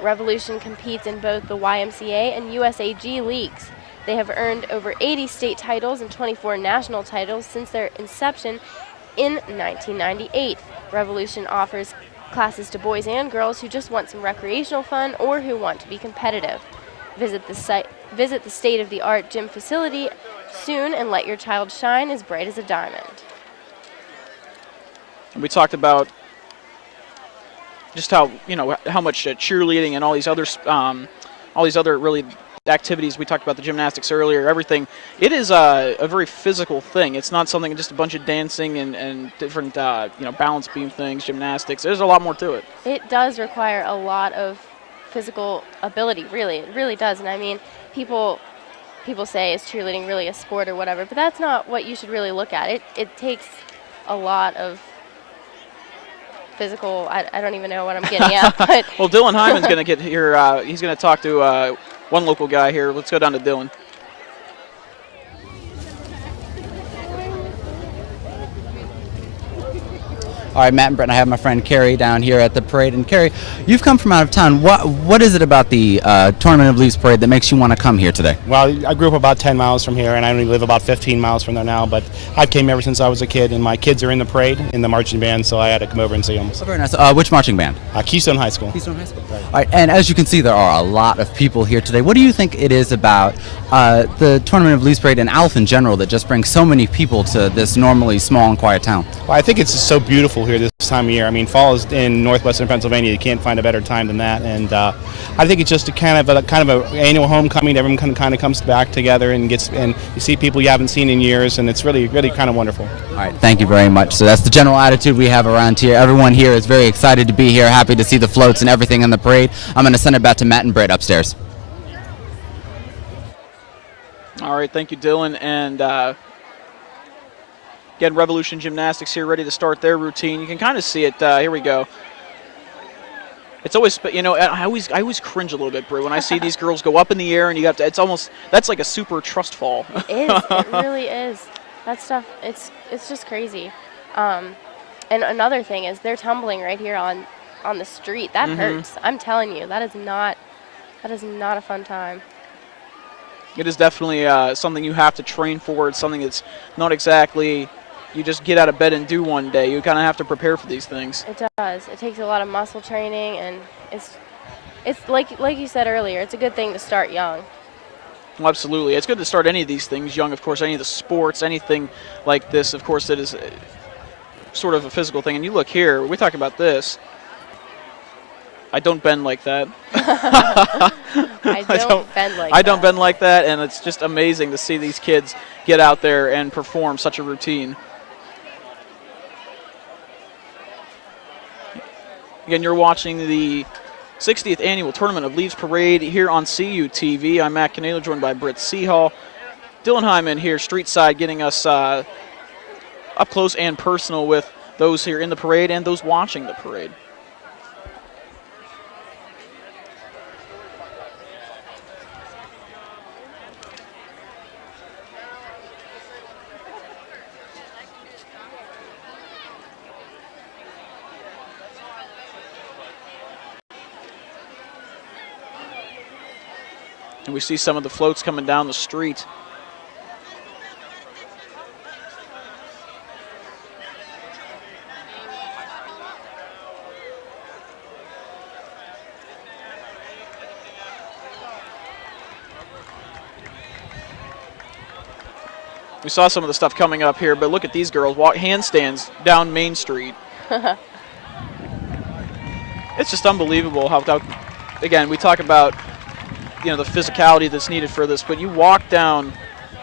Revolution competes in both the YMCA and USAG leagues. They have earned over 80 state titles and 24 national titles since their inception in 1998. Revolution offers classes to boys and girls who just want some recreational fun or who want to be competitive. Visit the state-of-the-art gym facility soon and let your child shine as bright as a diamond. We talked about just how much cheerleading and all these other really activities. We talked about the gymnastics earlier. Everything. It is a very physical thing. It's not something just a bunch of dancing and different balance beam things, gymnastics. There's a lot more to it. It does require a lot of physical ability. Really, it really does. And I mean, people say, is cheerleading really a sport or whatever? But that's not what you should really look at. It takes a lot of physical, I don't even know what I'm getting at. But well, Dylan Hyman's going to get here. He's going to talk to one local guy here. Let's go down to Dylan. All right, Matt and Britt, I have my friend Carrie down here at the parade. And Carrie, you've come from out of town. What is it about the Tournament of Leaves parade that makes you want to come here today? Well, I grew up about 10 miles from here, and I only live about 15 miles from there now. But I've came ever since I was a kid, and my kids are in the parade, in the marching band, so I had to come over and see them. Oh, very nice. Which marching band? Keystone High School. Keystone High School. Right. All right, and as you can see, there are a lot of people here today. What do you think it is about the Tournament of Leaves parade and ALF in general that just brings so many people to this normally small and quiet town? Well, I think it's just so beautiful here this time of year. I mean, fall is in northwestern Pennsylvania. You can't find a better time than that. And I think it's just a kind of an annual homecoming. Everyone kind of comes back together and you see people you haven't seen in years, and it's really, really kind of wonderful. All right, thank you very much. So that's the general attitude we have around here. Everyone here is very excited to be here, happy to see the floats and everything in the parade. I'm going to send it back to Matt and Britt upstairs. All right, thank you, Dylan. And again, Revolution Gymnastics here ready to start their routine. You can kind of see it. Here we go. It's always, I always cringe a little bit, Britt, when I see these girls go up in the air and you have to, that's like a super trust fall. It is. It really is. That stuff, it's just crazy. And another thing is they're tumbling right here on the street. That hurts. I'm telling you, that is not a fun time. It is definitely something you have to train for. It's something that's not exactly you just get out of bed and do one day. You kind of have to prepare for these things. It does. It takes a lot of muscle training, and it's like you said earlier, it's a good thing to start young. Well, absolutely. It's good to start any of these things young, of course, any of the sports, anything like this, of course, that is sort of a physical thing. And you look here, we talk about this. I don't bend like that. I don't bend like that. I don't bend like that, and it's just amazing to see these kids get out there and perform such a routine. Again, you're watching the 60th Annual Tournament of Leaves Parade here on CUTV. I'm Matt Knoedler, joined by Britt, Cihal. Dylan Hyman here, street side, getting us up close and personal with those here in the parade and those watching the parade. And we see some of the floats coming down the street. We saw some of the stuff coming up here, but look at these girls walk handstands down Main Street. It's just unbelievable how, again, we talk about, you know, the physicality that's needed for this, but you walk down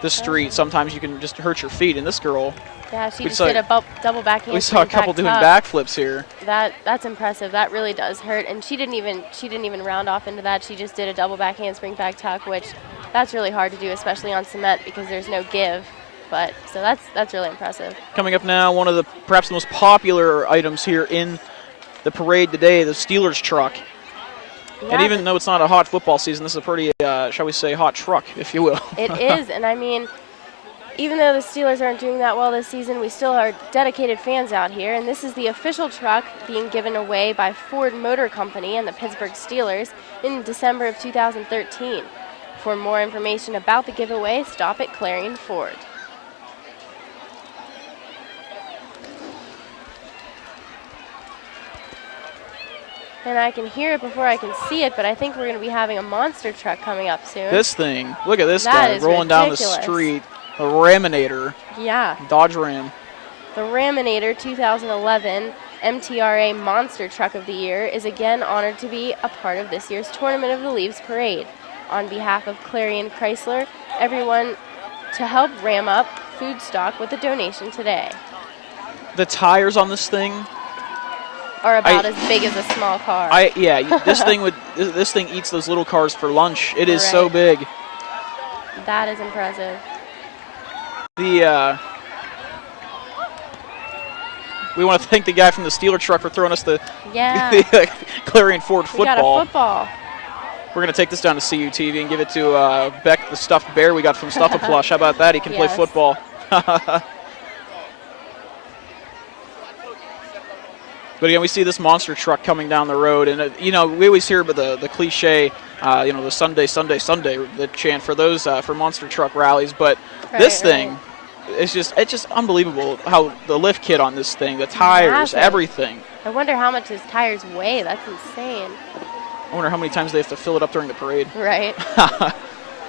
the street, sometimes you can just hurt your feet, and this girl, yeah, she just did a double back handspring. We saw a couple doing backflips here. That's impressive. That really does hurt, and she didn't even round off into that. She just did a double back handspring back tuck, which that's really hard to do, especially on cement because there's no give. But so that's really impressive. Coming up now, one of the perhaps the most popular items here in the parade today, the Steelers truck. Yeah, and even though it's not a hot football season, this is a pretty, shall we say, hot truck, if you will. It is, and I mean, even though the Steelers aren't doing that well this season, we still are dedicated fans out here, and this is the official truck being given away by Ford Motor Company and the Pittsburgh Steelers in December of 2013. For more information about the giveaway, stop at Clarion Ford. And I can hear it before I can see it, but I think we're going to be having a monster truck coming up soon. This thing, look at this guy rolling down the street. A Raminator. Yeah. Dodge Ram. The Raminator 2011 MTRA Monster Truck of the Year is again honored to be a part of this year's Tournament of the Leaves Parade. On behalf of Clarion Chrysler, everyone to help ram up food stock with a donation today. The tires on this thing are about as big as a small car. This thing eats those little cars for lunch. It is so big. That is impressive. We want to thank the guy from the Steeler truck for throwing us the Clarion Ford football. We got a football. We're going to take this down to CUTV and give it to Beck, the stuffed bear we got from Stuff-A-Plush. How about that? He can play football. But again, we see this monster truck coming down the road, and we always hear about the cliche, the Sunday, the chant for those for monster truck rallies. But this thing, it's just unbelievable how the lift kit on this thing, the tires, everything. I wonder how much his tires weigh. That's insane. I wonder how many times they have to fill it up during the parade. Right.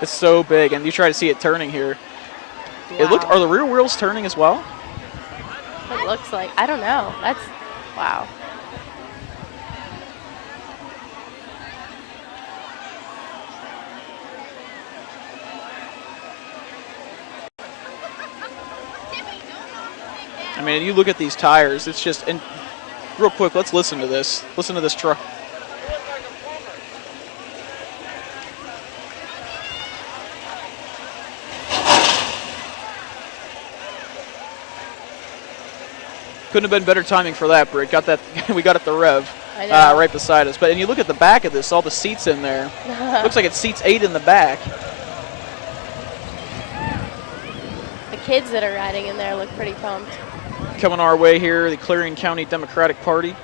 It's so big, and you try to see it turning here. Wow. Are the rear wheels turning as well? It looks like. I don't know. That's. Wow. I mean, you look at these tires, it's just, and real quick, let's listen to this. Listen to this truck. Couldn't have been better timing for that, Britt. Got that. We got it the rev right beside us. And you look at the back of this, all the seats in there. Looks like it seats 8 in the back. The kids that are riding in there look pretty pumped. Coming our way here, the Clarion County Democratic Party.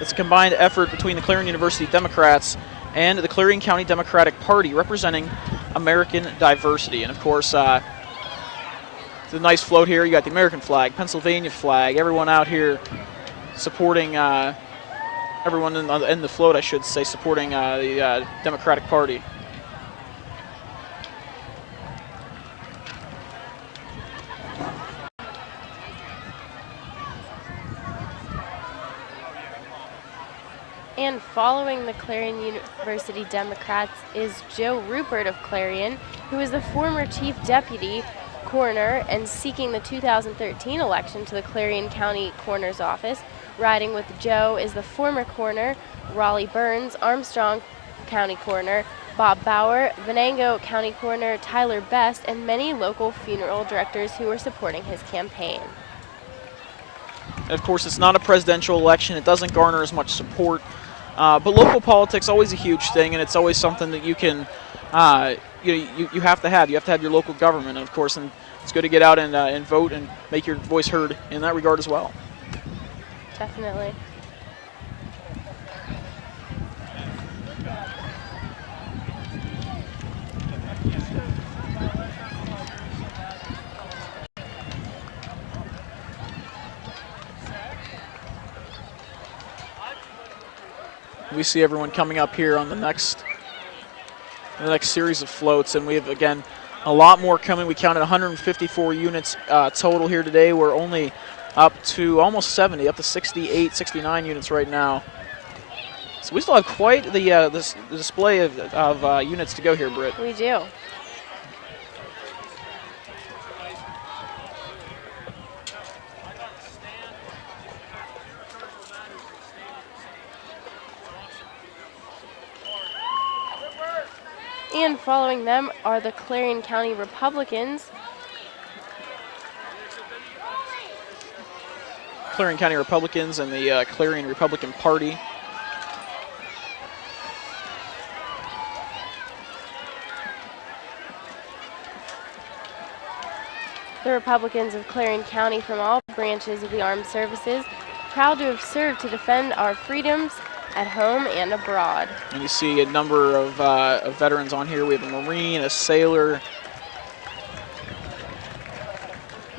It's a combined effort between the Clarion University Democrats and the Clarion County Democratic Party, representing American diversity. And of course, it's a nice float here. You got the American flag, Pennsylvania flag, everyone out here supporting, everyone in the float, I should say, supporting the Democratic Party. And following the Clarion University Democrats is Joe Rupert of Clarion, who is the former chief deputy coroner and seeking the 2013 election to the Clarion County Coroner's Office. Riding with Joe is the former coroner, Raleigh Burns, Armstrong County Coroner, Bob Bauer, Venango County Coroner Tyler Best, and many local funeral directors who are supporting his campaign. And of course, it's not a presidential election. It doesn't garner as much support. But local politics always a huge thing, and it's always something that you can, you have to have. You have to have your local government, of course, and it's good to get out and vote and make your voice heard in that regard as well. Definitely. We see everyone coming up here on the next series of floats, and we have, again, a lot more coming. We counted 154 units total here today. We're only up to almost 70, up to 68, 69 units right now. So we still have quite the display of units to go here, Britt. We do. And following them are the Clarion County Republicans. Clarion County Republicans and the Clarion Republican Party. The Republicans of Clarion County from all branches of the armed services, proud to have served to defend our freedoms at home and abroad. And you see a number of veterans on here. We have a Marine, a sailor.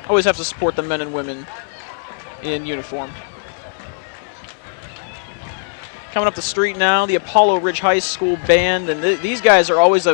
Always have to support the men and women in uniform. Coming up the street now, the Apollo Ridge High School Band, and these guys are always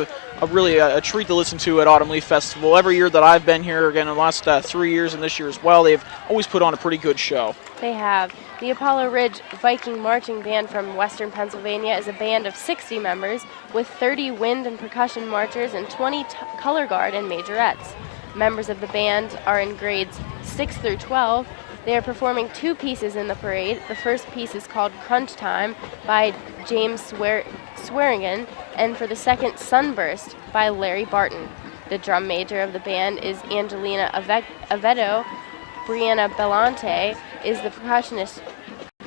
really a treat to listen to at Autumn Leaf Festival. Every year that I've been here, again, in the last 3 years and this year as well, they've always put on a pretty good show. They have. The Apollo Ridge Viking Marching Band from Western Pennsylvania is a band of 60 members with 30 wind and percussion marchers and 20 color guard and majorettes. Members of the band are in grades 6 through 12. They are performing 2 pieces in the parade. The first piece is called Crunch Time by James Swearingen, and for the second, Sunburst by Larry Barton. The drum major of the band is Angelina Avedo. Brianna Belante is the percussionist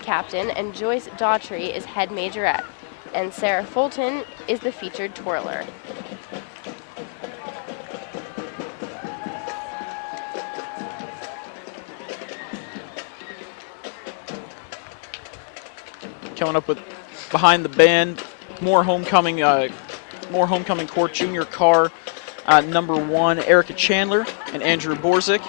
captain, and Joyce Daughtry is head majorette. And Sarah Fulton is the featured twirler. Coming up with behind the band, more homecoming court junior car number 1, Erica Chandler and Andrew Borzik.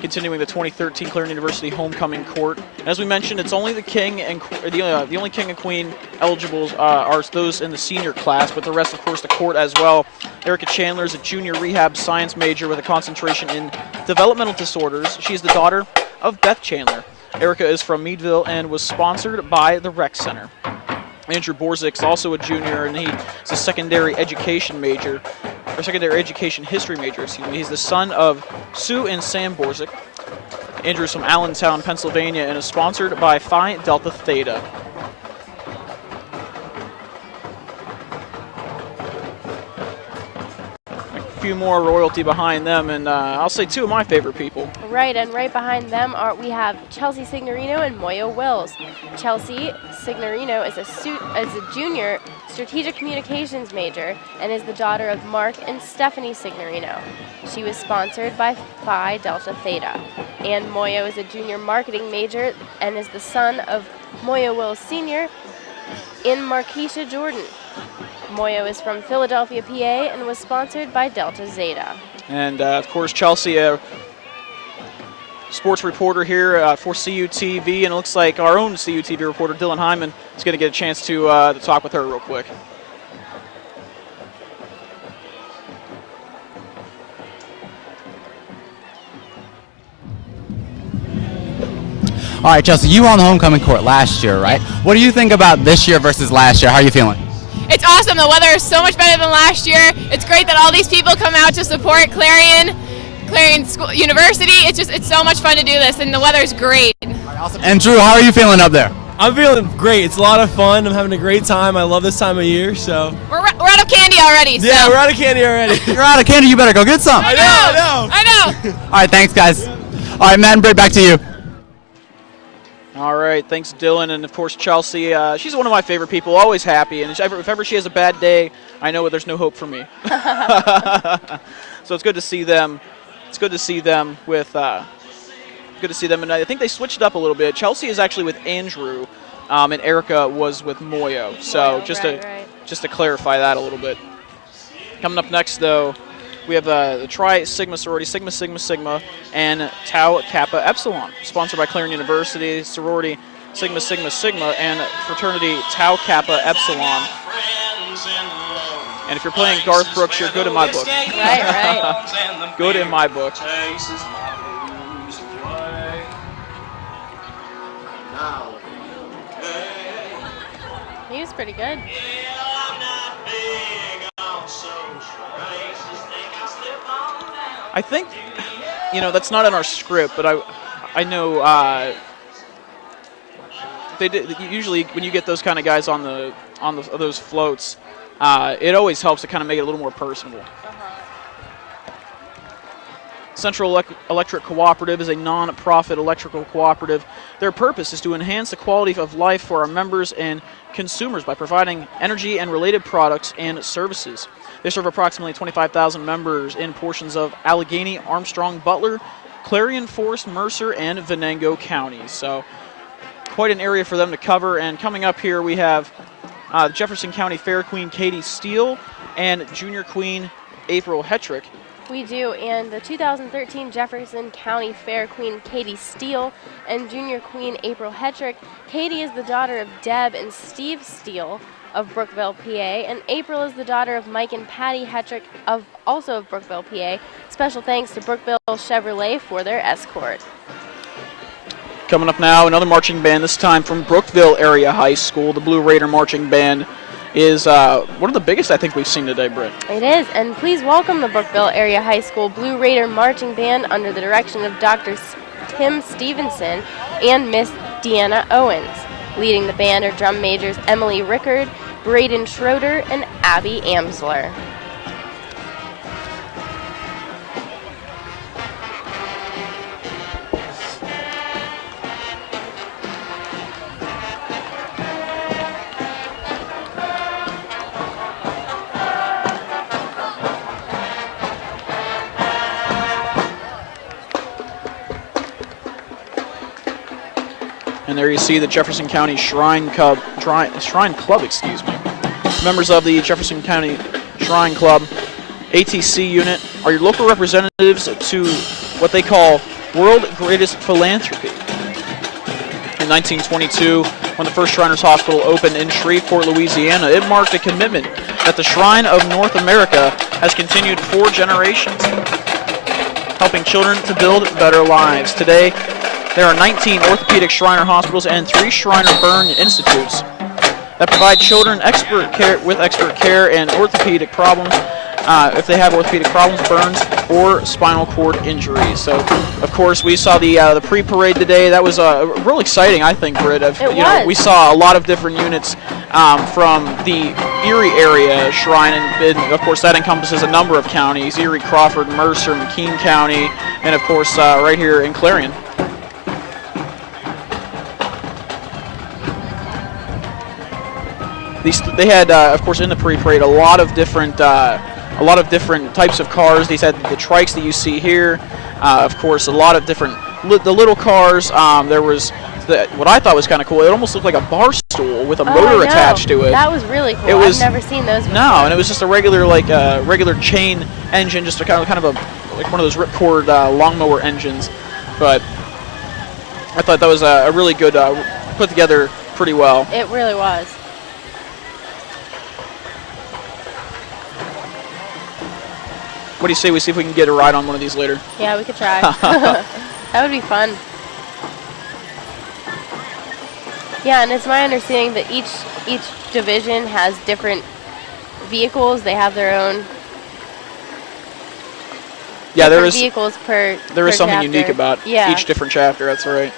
Continuing the 2013 Clarion University homecoming court. As we mentioned, it's only the king and the only king and queen eligibles are those in the senior class, but the rest, of course, the court as well. Erica Chandler is a junior rehab science major with a concentration in developmental disorders. She's the daughter of Beth Chandler. Erica is from Meadville and was sponsored by the Rec Center. Andrew Borzik is also a junior, and he's a secondary education major, or secondary education history major, excuse me. He's the son of Sue and Sam Borzik. Andrew is from Allentown, Pennsylvania, and is sponsored by Phi Delta Theta. A few more royalty behind them, and I'll say 2 of my favorite people. Right, and right behind them we have Chelsea Signorino and Moyo Wills. Chelsea Signorino is a junior strategic communications major and is the daughter of Mark and Stephanie Signorino. She was sponsored by Phi Delta Theta. And Moyo is a junior marketing major and is the son of Moyo Wills Sr. and Markeisha Jordan. Moyo is from Philadelphia, PA, and was sponsored by Delta Zeta. And, of course, Chelsea, a sports reporter here for CUTV, and it looks like our own CUTV reporter, Dylan Hyman, is going to get a chance to talk with her real quick. All right, Chelsea, you were on the homecoming court last year, right? What do you think about this year versus last year? How are you feeling? It's awesome. The weather is so much better than last year. It's great that all these people come out to support Clarion School, University. It's so much fun to do this, and the weather's great. Awesome. And Drew, how are you feeling up there? I'm feeling great. It's a lot of fun. I'm having a great time. I love this time of year, so. We're out of candy already. So. Yeah, we're out of candy already. You're out of candy. You better go get some. I know. I know. All right, thanks, guys. All right, Matt and Britt, back to you. All right, thanks, Dylan, and of course Chelsea. She's one of my favorite people, always happy, and if ever she has a bad day, I know there's no hope for me. So it's good to see them. It's good to see them with. Good to see them, and I think they switched up a little bit. Chelsea is actually with Andrew, and Erica was with Moyo. So just to clarify that a little bit. Coming up next, though, we have the Tri Sigma sorority, Sigma Sigma Sigma, and Tau Kappa Epsilon, sponsored by Clarion University, sorority Sigma Sigma Sigma, and fraternity Tau Kappa Epsilon. And if you're playing Garth Brooks, you're good in my book. Right. Good in my book. He was pretty good. I think, that's not in our script, but I know they did. Usually, when you get those kind of guys on those floats, it always helps to kind of make it a little more personable. Central Electric Cooperative is a non-profit electrical cooperative. Their purpose is to enhance the quality of life for our members and consumers by providing energy and related products and services. They serve approximately 25,000 members in portions of Allegheny, Armstrong, Butler, Clarion, Forest, Mercer, and Venango counties. So quite an area for them to cover. And coming up here, we have Jefferson County Fair Queen Katie Steele and Junior Queen April Hetrick. We do, and the 2013 Jefferson County Fair Queen Katie Steele and Junior Queen April Hetrick. Katie is the daughter of Deb and Steve Steele of Brookville, PA, and April is the daughter of Mike and Patty Hetrick, also of Brookville, PA. Special thanks to Brookville Chevrolet for their escort. Coming up now, another marching band, this time from Brookville Area High School. The Blue Raider Marching Band is one of the biggest I think we've seen today, Britt. It is, and please welcome the Brookville Area High School Blue Raider Marching Band under the direction of Dr. Tim Stevenson and Miss Deanna Owens. Leading the band are drum majors Emily Rickard, Braden Schroeder, and Abby Amsler. And there you see the Jefferson County Shrine Club, Members of the Jefferson County Shrine Club ATC unit are your local representatives to what they call World Greatest Philanthropy. In 1922, when the first Shriners Hospital opened in Shreveport, Louisiana, it marked a commitment that the Shrine of North America has continued 4 generations, helping children to build better lives. Today, there are 19 orthopedic Shriner hospitals and 3 Shriner burn institutes that provide children expert care and orthopedic problems if they have orthopedic problems, burns, or spinal cord injuries. So, of course, we saw the pre-parade today. That was real exciting, I think, Britt. We saw a lot of different units from the Erie area Shrine, and of course that encompasses a number of counties: Erie, Crawford, Mercer, McKean County, and of course right here in Clarion. They had, of course, in the pre-parade, a lot of different types of cars. These had the trikes that you see here. Of course, a lot of different the little cars. There was what I thought was kind of cool. It almost looked like a bar stool with a motor attached to it. That was really cool. I've never seen those before. No, and it was just a regular chain engine, just a kind of like one of those ripcord lawnmower engines. But I thought that was a really good put together pretty well. It really was. What do you say we see if we can get a ride on one of these later? Yeah, we could try. That would be fun. Yeah, and it's my understanding that each division has different vehicles. They have their own. Yeah, there is vehicles per. There is something chapter. unique about each different chapter. That's right.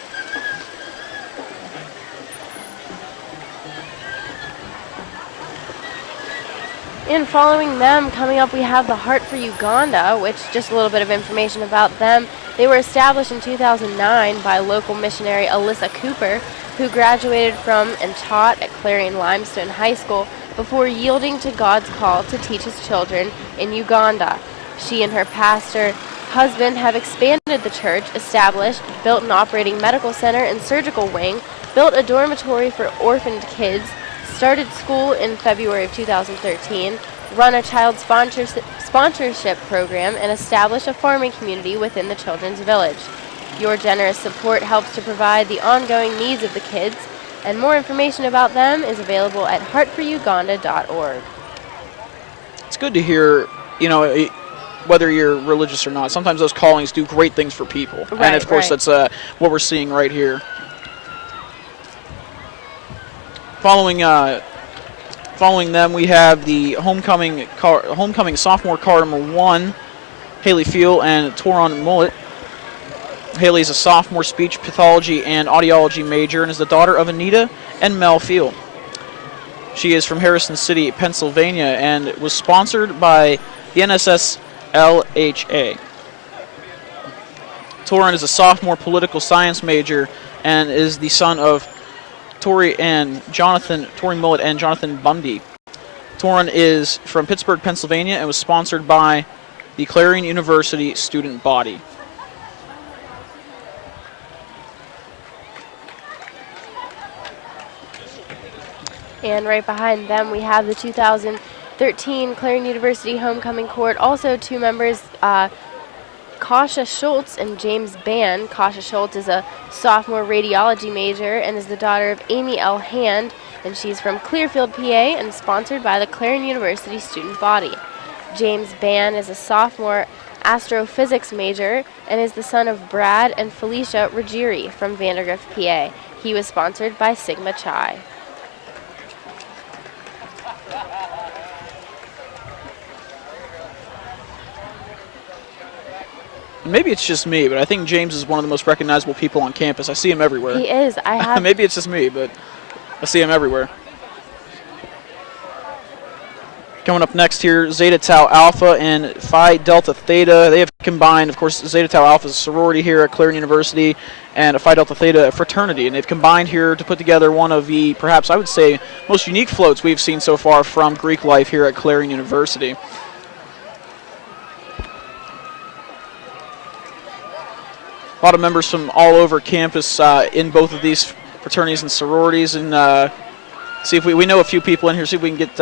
And following them, coming up, we have the Heart for Uganda, which, just a little bit of information about them. They were established in 2009 by local missionary Alyssa Cooper, who graduated from and taught at Clarion Limestone High School before yielding to God's call to teach his children in Uganda. She and her pastor husband have expanded the church, established, built an operating medical center and surgical wing, built a dormitory for orphaned kids, started school in February of 2013, run a child sponsorship program, and established a farming community within the children's village. Your generous support helps to provide the ongoing needs of the kids, and more information about them is available at heartforuganda.org. It's good to hear, whether you're religious or not, sometimes those callings do great things for people. Right, and of course, right. that's what we're seeing right here. Following them, we have the homecoming sophomore car number 1, Haley Field and Toron Mullet. Haley is a sophomore speech pathology and audiology major and is the daughter of Anita and Mel Field. She is from Harrison City, Pennsylvania, and was sponsored by the NSSLHA. Toron is a sophomore political science major and is the son of Tori Mullet and Jonathan Bundy. Toron is from Pittsburgh, Pennsylvania, and was sponsored by the Clarion University student body. And right behind them, we have the 2013 Clarion University Homecoming Court. Also, 2 members, Kasha Schultz and James Bann. Kasha Schultz is a sophomore radiology major and is the daughter of Amy L. Hand, and she's from Clearfield, PA, and sponsored by the Clarion University student body. James Bann is a sophomore astrophysics major and is the son of Brad and Felicia Ruggieri from Vandergrift, PA. He was sponsored by Sigma Chi. Maybe it's just me, but I think James is one of the most recognizable people on campus. I see him everywhere. He is. Maybe it's just me, but I see him everywhere. Coming up next here, Zeta Tau Alpha and Phi Delta Theta. They have combined, of course, Zeta Tau Alpha is a sorority here at Clarion University, and a Phi Delta Theta a fraternity. And they've combined here to put together one of the, perhaps I would say, most unique floats we've seen so far from Greek life here at Clarion University. A lot of members from all over campus in both of these fraternities and sororities, and see if we know a few people in here. See if we can get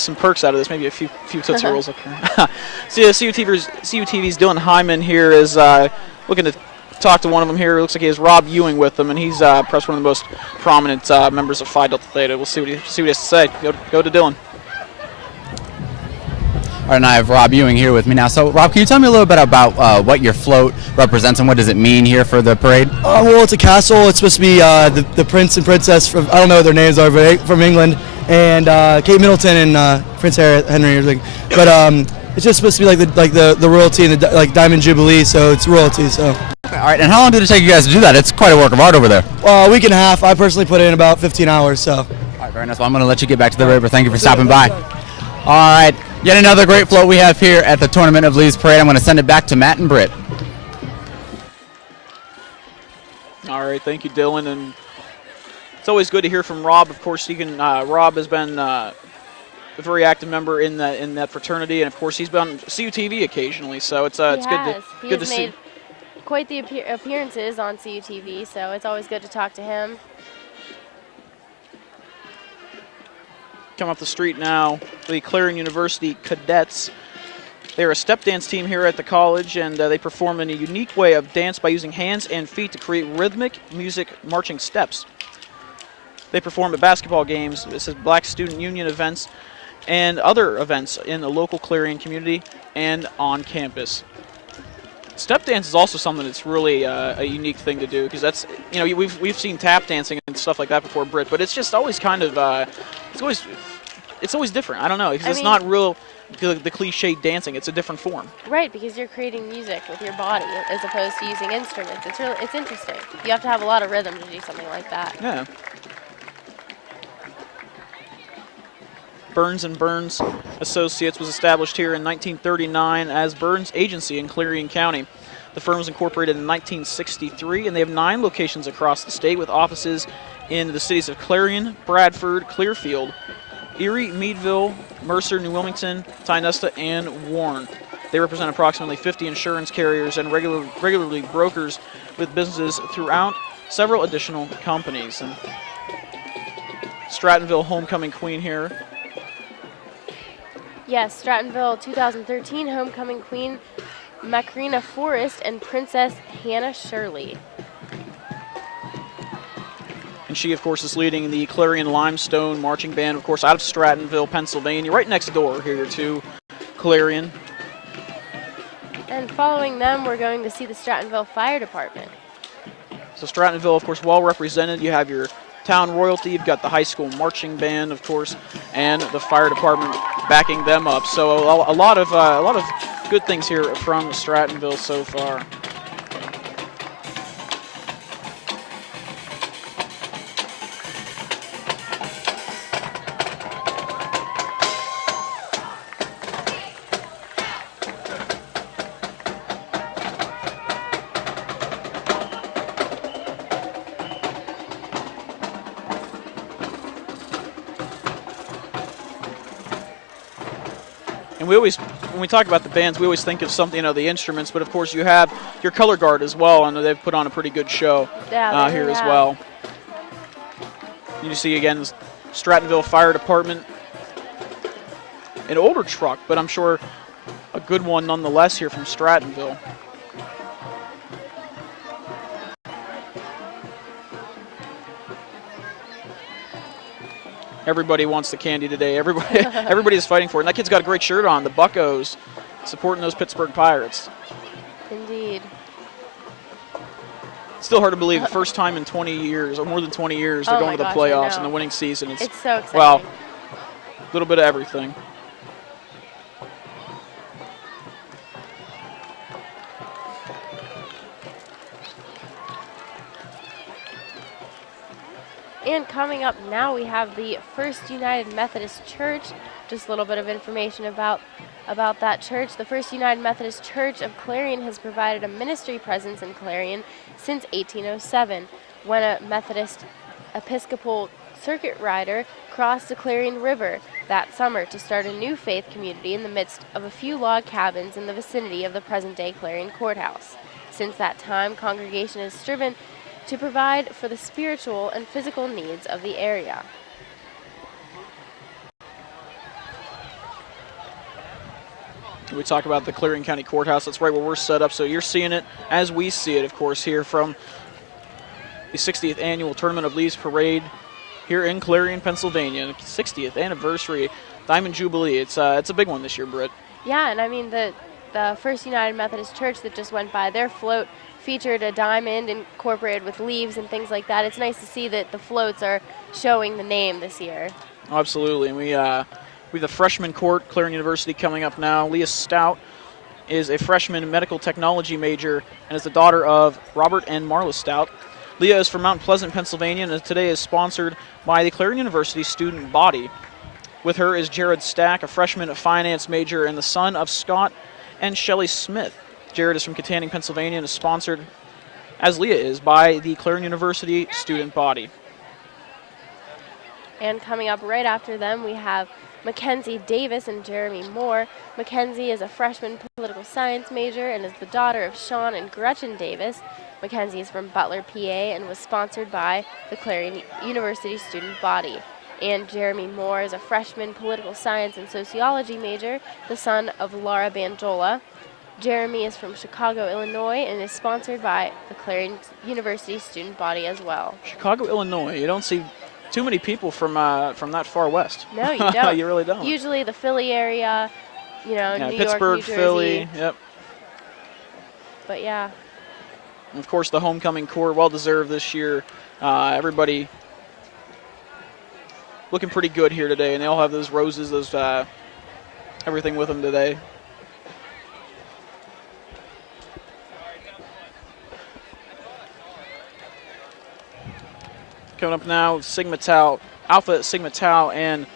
some perks out of this. Maybe a few Tootsie Rolls up here. See, CUTV's Dylan Hyman here is looking to talk to one of them here. It looks like he has Rob Ewing with him, and he's perhaps one of the most prominent members of Phi Delta Theta. We'll see what he has to say. Go to Dylan. All right, and I have Rob Ewing here with me now. So, Rob, can you tell me a little bit about what your float represents and what does it mean here for the parade? Well, it's a castle. It's supposed to be the prince and princess from, I don't know what their names are, but from England, and Kate Middleton and Prince Henry or something. But it's just supposed to be like the royalty and the Diamond Jubilee, so it's royalty. So. Okay, all right, and how long did it take you guys to do that? It's quite a work of art over there. A week and a half. I personally put in about 15 hours. So. All right, very nice. Well, I'm going to let you get back to the raid, but thank you for stopping by. All right, yet another great float we have here at the Tournament of Leaves Parade. I'm going to send it back to Matt and Britt. All right, thank you, Dylan. And it's always good to hear from Rob. Of course, Rob has been a very active member in that fraternity, and of course, he's been on CUTV occasionally. So it's good to see. He has made quite the appearances on CUTV, so it's always good to talk to him. Come up the street now, the Clarion University Cadets. They're a step dance team here at the college, and they perform in a unique way of dance by using hands and feet to create rhythmic music marching steps. They perform at basketball games, this is Black Student Union events, and other events in the local Clarion community and on campus. Step dance is also something that's really a unique thing to do, because that's, we've seen tap dancing and stuff like that before, Britt, but it's just always kind of it's always different. I don't know, because it's not real the cliche dancing. It's a different form. Right, because you're creating music with your body as opposed to using instruments. It's interesting. You have to have a lot of rhythm to do something like that. Yeah. Burns and Burns Associates was established here in 1939 as Burns Agency in Clarion County. The firm was incorporated in 1963, and they have 9 locations across the state with offices in the cities of Clarion, Bradford, Clearfield, Erie, Meadville, Mercer, New Wilmington, Tionesta, and Warren. They represent approximately 50 insurance carriers and regularly brokers with businesses throughout several additional companies. And Strattonville homecoming queen here. Yes, Strattonville 2013 homecoming queen Macarena Forrest and Princess Hannah Shirley. And she, of course, is leading the Clarion Limestone Marching Band, of course, out of Strattonville, Pennsylvania, right next door here to Clarion. And following them, we're going to see the Strattonville Fire Department. So Strattonville, of course, well represented. You have your town royalty, you've got the high school marching band, of course, and the fire department backing them up. So a lot of good things here from Strattonville so far. And when we talk about the bands, we always think of something, the instruments, but of course you have your color guard as well, and they've put on a pretty good show here as well. You see again, Strattonville Fire Department, an older truck, but I'm sure a good one nonetheless here from Strattonville. Everybody wants the candy today. Everybody is fighting for it. And that kid's got a great shirt on, the Buccos, supporting those Pittsburgh Pirates. Indeed. Still hard to believe the first time in 20 years, or more than 20 years, they're going to the playoffs in the winning season. It's so exciting. Well, a little bit of everything. And coming up now, we have the First United Methodist Church. Just a little bit of information about that church. The First United Methodist Church of Clarion has provided a ministry presence in Clarion since 1807, when a Methodist Episcopal circuit rider crossed the Clarion River that summer to start a new faith community in the midst of a few log cabins in the vicinity of the present-day Clarion Courthouse. Since that time, congregation has striven to provide for the spiritual and physical needs of the area. We talk about the Clarion County Courthouse. That's right where we're set up. So you're seeing it as we see it, of course, here from the 60th Annual Tournament of Leaves Parade here in Clarion, Pennsylvania. 60th anniversary Diamond Jubilee. It's a big one this year, Britt. Yeah, and I mean the First United Methodist Church that just went by, their float featured a diamond incorporated with leaves and things like that. It's nice to see that the floats are showing the name this year. Oh, absolutely. And we have the freshman court, Clarion University, coming up now. Leah Stout is a freshman medical technology major and is the daughter of Robert and Marla Stout. Leah is from Mount Pleasant, Pennsylvania, and today is sponsored by the Clarion University student body. With her is Jared Stack, a freshman finance major and the son of Scott and Shelley Smith. Jared is from Katanning, Pennsylvania, and is sponsored, as Leah is, by the Clarion University student body. And coming up right after them, we have Mackenzie Davis and Jeremy Moore. Mackenzie is a freshman political science major and is the daughter of Sean and Gretchen Davis. Mackenzie is from Butler, PA, and was sponsored by the Clarion University student body. And Jeremy Moore is a freshman political science and sociology major, the son of Laura Banjola. Jeremy is from Chicago, Illinois, and is sponsored by the Clarion University student body as well. Chicago, Illinois. You don't see too many people from that far west. No, you don't. You really don't. Usually the Philly area, New Pittsburgh, York, New Jersey. Philly, yep. But yeah. And of course, the homecoming court, well-deserved this year. Everybody looking pretty good here today, and they all have those roses, those everything with them today. Coming up now, Sigma Tau, Alpha Sigma Tau, and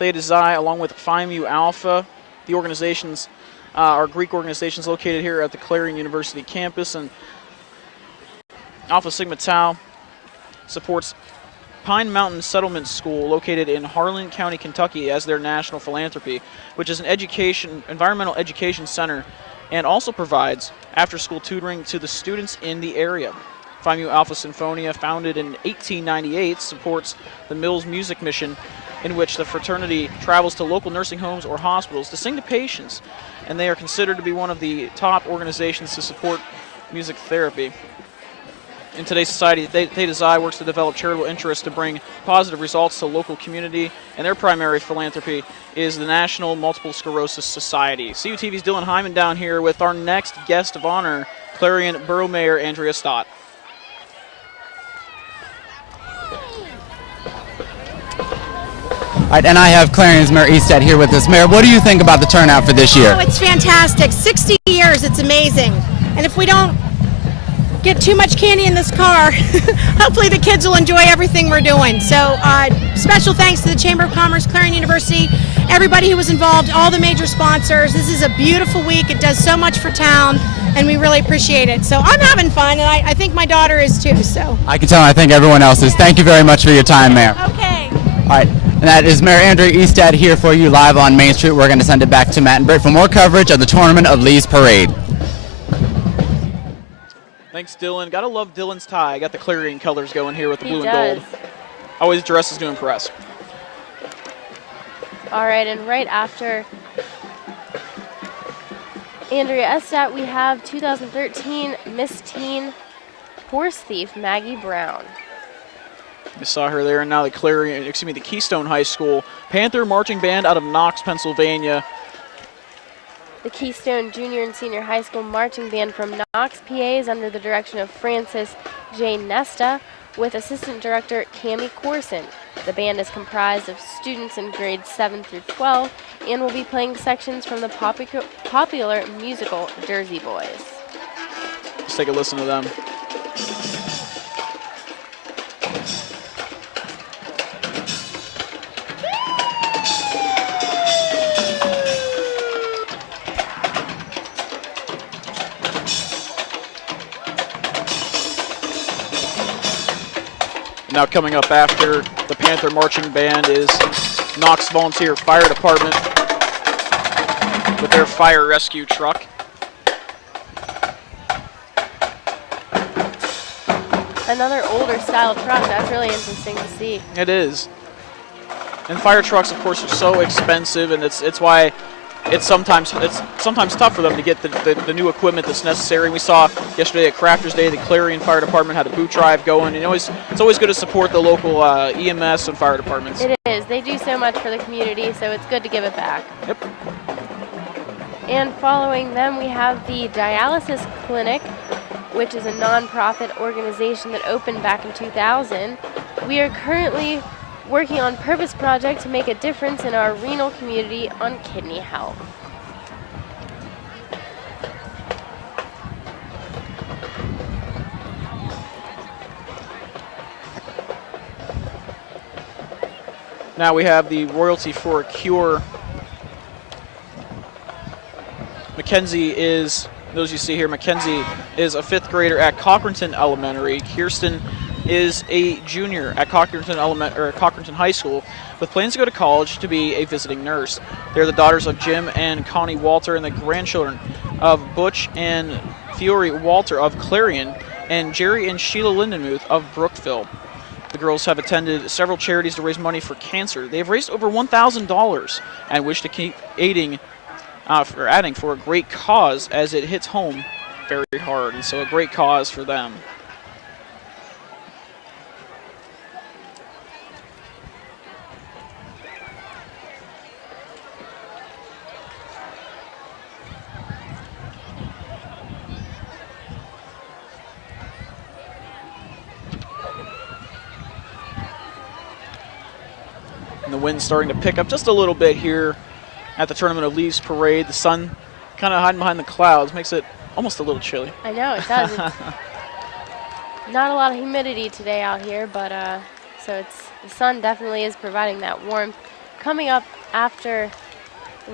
Theta Xi, along with Phi Mu Alpha. The organizations are Greek organizations located here at the Clarion University campus, and Alpha Sigma Tau supports Pine Mountain Settlement School, located in Harlan County, Kentucky, as their national philanthropy, which is an environmental education center, and also provides after-school tutoring to the students in the area. Phi Mu Alpha Sinfonia, founded in 1898, supports the Mills Music Mission, in which the fraternity travels to local nursing homes or hospitals to sing to patients, and they are considered to be one of the top organizations to support music therapy. In today's society, Theta Xi works to develop charitable interests to bring positive results to local community, and their primary philanthropy is the National Multiple Sclerosis Society. CUTV's Dylan Hyman down here with our next guest of honor, Clarion Borough Mayor Andrea Stott. All right, and I have Clarion's Mayor Easted here with us. Mayor, what do you think about the turnout for this year? Oh, it's fantastic. 60 years, it's amazing. And if we don't get too much candy in this car, hopefully the kids will enjoy everything we're doing. So special thanks to the Chamber of Commerce, Clarion University, everybody who was involved, all the major sponsors. This is a beautiful week. It does so much for town, and we really appreciate it. So I'm having fun, and I think my daughter is too. So I can tell, and I think everyone else is. Thank you very much for your time, Mayor. Okay. All right, and that is Mayor Andrea Easted here for you live on Main Street. We're going to send it back to Matt and Britt for more coverage of the Tournament of Leaves Parade. Thanks, Dylan. Gotta love Dylan's tie. Got the Clarion colors going here with the blue He and does. gold. Always dresses to impress. All right, and right after Andrea Estat, we have 2013 Miss Teen Horse Thief, Maggie Brown. You saw her there, and now the Keystone High School Panther Marching Band out of Knox, Pennsylvania. The Keystone Junior and Senior High School Marching Band from Knox, PA is under the direction of Francis J. Nesta with Assistant Director Cammie Corson. The band is comprised of students in grades 7 through 12 and will be playing sections from the popular musical Jersey Boys. Let's take a listen to them. Now coming up after the Panther Marching Band is Knox Volunteer Fire Department with their fire rescue truck. Another older style truck, that's really interesting to see. It is. And fire trucks, of course, are so expensive, and it's why it's sometimes tough for them to get the new equipment that's necessary. We saw yesterday at Crafters Day, the Clarion Fire Department had a boot drive going. And it's always good to support the local EMS and fire departments. It is. They do so much for the community, so it's good to give it back. Yep. And following them, we have the Dialysis Clinic, which is a nonprofit organization that opened back in 2000. We are currently working on Purpose Project to make a difference in our renal community on kidney health. Now we have the Royalty for a Cure. Mackenzie is, those you see here, Mackenzie is a 5th grader at Cochranton Elementary. Kirsten is a junior at Cochranton High School with plans to go to college to be a visiting nurse. They're the daughters of Jim and Connie Walter and the grandchildren of Butch and Fiore Walter of Clarion and Jerry and Sheila Lindenmuth of Brookville. The girls have attended several charities to raise money for cancer. They have raised over $1,000 and wish to keep adding for a great cause as it hits home very hard. And so a great cause for them. And the wind's starting to pick up just a little bit here at the Tournament of Leaves Parade. The sun kind of hiding behind the clouds makes it almost a little chilly. I know, it does. Not a lot of humidity today out here, but so the sun definitely is providing that warmth. Coming up after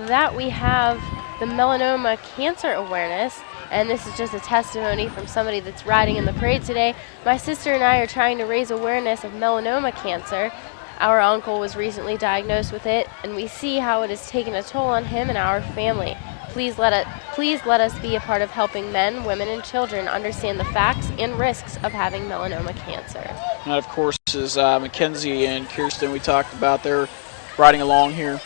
that, we have the melanoma cancer awareness, and this is just a testimony from somebody that's riding in the parade today. My sister and I are trying to raise awareness of melanoma cancer. Our uncle was recently diagnosed with it, and we see how it has taken a toll on him and our family. Please let us be a part of helping men, women, and children understand the facts and risks of having melanoma cancer. And that, of course, is Mackenzie and Kirsten we talked about. They're riding along here.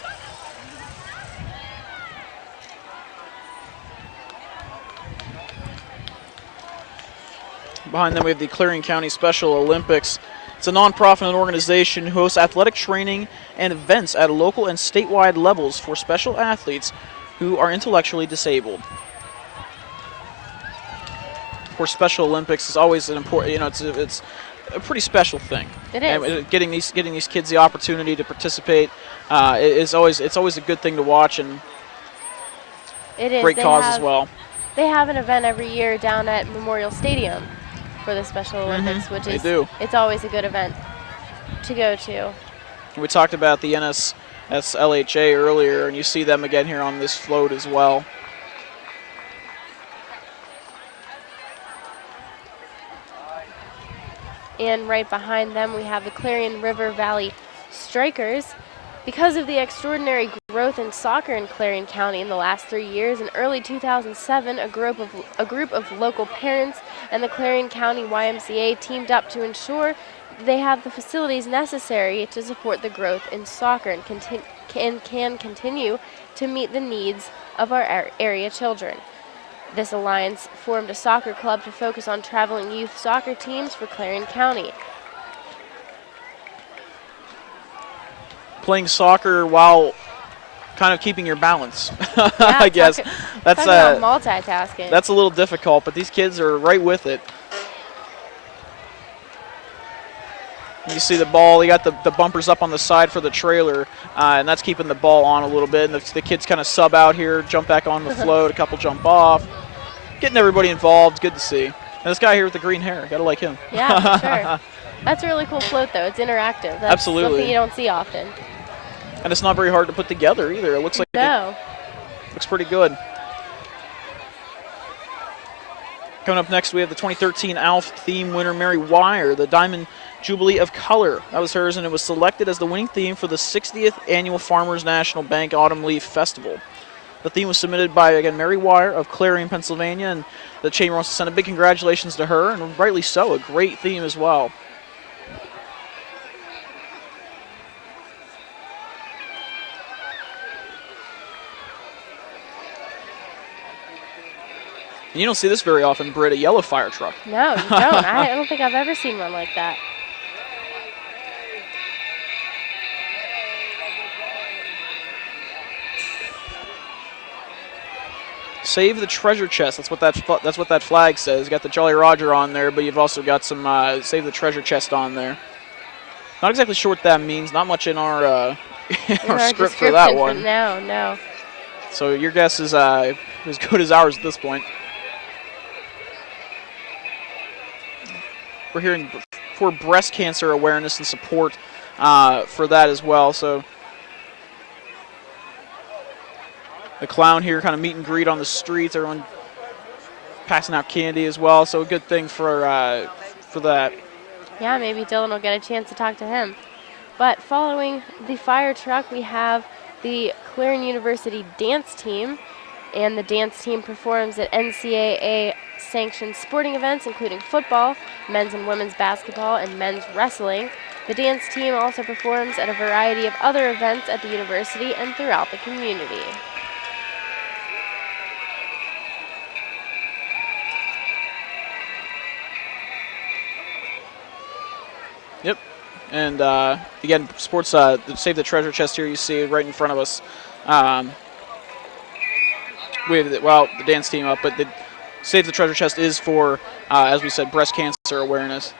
Behind them, we have the Clarion County Special Olympics. It's a nonprofit organization who hosts athletic training and events at local and statewide levels for special athletes who are intellectually disabled. Of course, Special Olympics is always an important, it's a pretty special thing. It is. And getting these kids the opportunity to participate it's always a good thing to watch, and it is. Great cause as well. They have an event every year down at Memorial Stadium for the Special Olympics, which is it's always a good event to go to. We talked about the NSLHA earlier, and you see them again here on this float as well. And right behind them, we have the Clarion River Valley Strikers. Because of the extraordinary growth in soccer in Clarion County in the last 3 years, in early 2007, a group of local parents and the Clarion County YMCA teamed up to ensure they have the facilities necessary to support the growth in soccer and can continue to meet the needs of our area children. This alliance formed a soccer club to focus on traveling youth soccer teams for Clarion County. Playing soccer while kind of keeping your balance, Yeah, I guess. That's multitasking. That's a little difficult, but these kids are right with it. You see the ball, you got the bumpers up on the side for the trailer, and that's keeping the ball on a little bit. And the kids kind of sub out here, jump back on the float, a couple jump off. Getting everybody involved, good to see. And this guy here with the green hair, gotta like him. Yeah, for sure. That's a really cool float, though. It's interactive. That's Absolutely. something you don't see often. And it's not very hard to put together either. It looks like No. it looks pretty good. Coming up next, we have the 2013 ALF theme winner, Mary Wire, the Diamond Jubilee of Color. That was hers, and it was selected as the winning theme for the 60th Annual Farmers National Bank Autumn Leaf Festival. The theme was submitted by, again, Mary Wire of Clarion, Pennsylvania, and the Chamber wants to send a big congratulations to her, and rightly so, a great theme as well. And you don't see this very often, Britt, a yellow fire truck. No, you don't. I don't think I've ever seen one like that. Save the treasure chest. That's what that flag says. You got the Jolly Roger on there, but you've also got some save the treasure chest on there. Not exactly sure what that means. Not much in our script for that one. No. So your guess is as good as ours at this point. We're hearing for breast cancer awareness and support for that as well. So the clown here kind of meet and greet on the streets. Everyone passing out candy as well. So a good thing for that. Yeah, maybe Dylan will get a chance to talk to him. But following the fire truck, we have the Clarion University dance team. And the dance team performs at NCAA-sanctioned sporting events, including football, men's and women's basketball, and men's wrestling. The dance team also performs at a variety of other events at the university and throughout the community. Yep. And again, sports, save the treasure chest here you see right in front of us. We have the dance team up, but the Save the Treasure Chest is for, as we said, breast cancer awareness.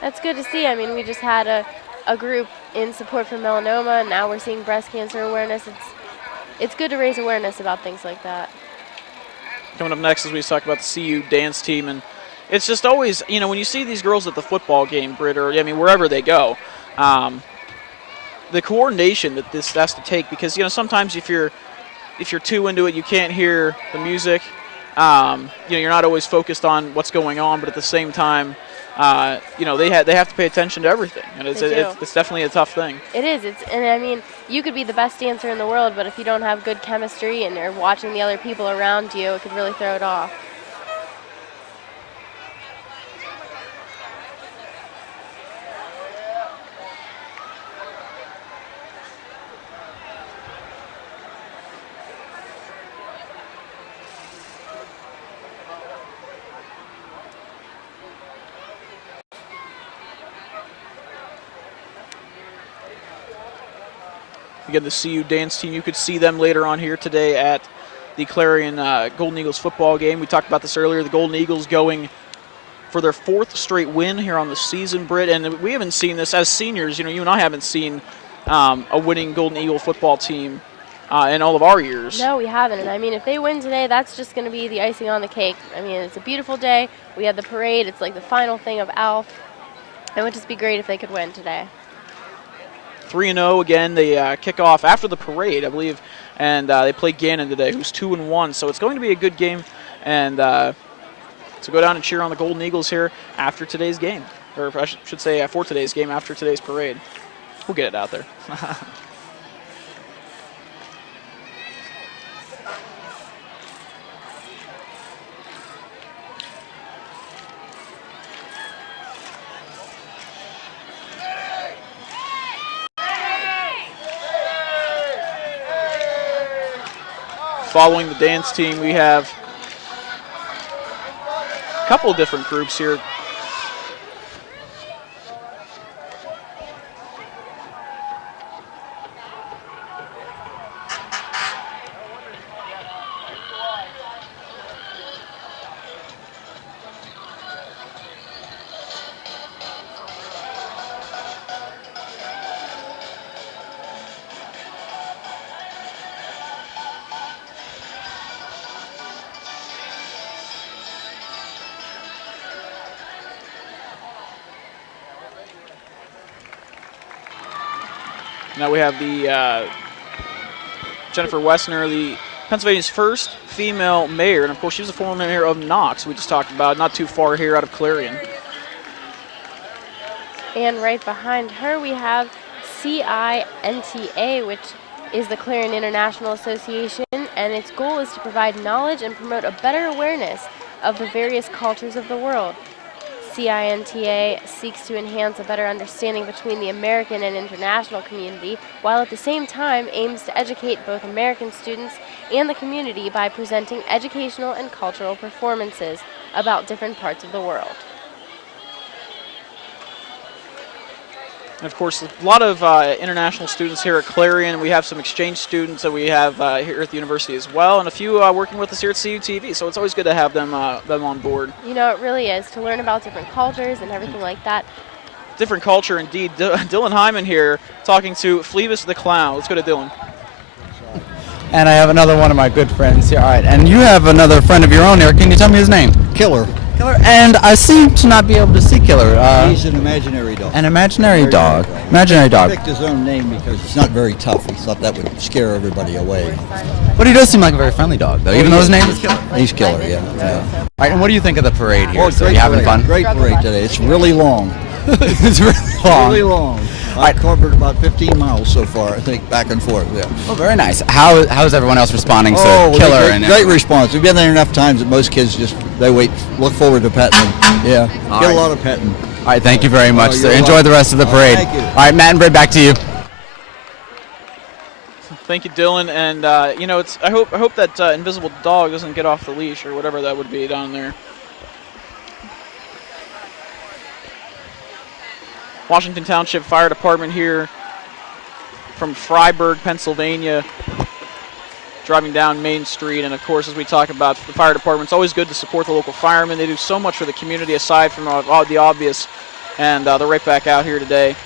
That's good to see. I mean, we just had a group in support for melanoma, and now we're seeing breast cancer awareness. It's good to raise awareness about things like that. Coming up next, as we talk about the CU dance team, and it's just always, when you see these girls at the football game, Britt, or wherever they go, the coordination that this has to take, because sometimes if you're too into it, you can't hear the music. You're not always focused on what's going on, but at the same time, they have to pay attention to everything, and it's definitely a tough thing. It is. And I mean, you could be the best dancer in the world, but if you don't have good chemistry and you're watching the other people around you, it could really throw it off. Again, the CU dance team, you could see them later on here today at the Clarion Golden Eagles football game. We talked about this earlier. The Golden Eagles going for their 4th straight win here on the season, Britt. And we haven't seen this as seniors. You and I haven't seen a winning Golden Eagle football team in all of our years. No, we haven't. And I mean, if they win today, that's just going to be the icing on the cake. I mean, it's a beautiful day. We had the parade. It's like the final thing of ALF. It would just be great if they could win today. 3-0 again. They kick off after the parade, I believe, and they play Gannon today, who's 2-1. So it's going to be a good game, and so go down and cheer on the Golden Eagles here after today's game, or I should say for today's game after today's parade. We'll get it out there. Following the dance team, we have a couple of different groups here. Now we have the Jennifer Wessner, the Pennsylvania's first female mayor, and of course she was a former mayor of Knox, we just talked about, not too far here out of Clarion. And right behind her we have CINTA, which is the Clarion International Association, and its goal is to provide knowledge and promote a better awareness of the various cultures of the world. CINTA seeks to enhance a better understanding between the American and international community, while at the same time aims to educate both American students and the community by presenting educational and cultural performances about different parts of the world. And of course, a lot of international students here at Clarion. We have some exchange students that we have here at the university as well, and a few working with us here at CUTV, so it's always good to have them on board. It really is, to learn about different cultures and everything like that. Different culture indeed. Dylan Hyman here talking to Phlebas the Clown. Let's go to Dylan. And I have another one of my good friends here. All right, and you have another friend of your own here. Can you tell me his name? Killer. Killer. And I seem to not be able to see Killer. He's an imaginary dog. An imaginary dog. Imaginary dog. He picked his own name because it's not very tough. He thought that would scare everybody away. But he does seem like a very friendly dog, though, even though his name is Killer. He's Killer, yeah. All right, and what do you think of the parade here? So you having fun? Great parade today. It's really long. It's really long. Really long. I've covered about 15 miles so far, I think, back and forth. Yeah. Oh, very nice. How's everyone else responding to Killer? Great response. We've been there enough times that most kids they look forward to petting them. Yeah. Get a lot of petting. All right, thank you very much, sir. Enjoy the rest of the parade. Thank you. All right, Matt and Britt, back to you. Thank you, Dylan. And I hope that invisible dog doesn't get off the leash or whatever that would be down there. Washington Township Fire Department here from Freiburg, Pennsylvania, driving down Main Street. And of course, as we talk about the fire department, it's always good to support the local firemen. They do so much for the community aside from the obvious, and they're right back out here today.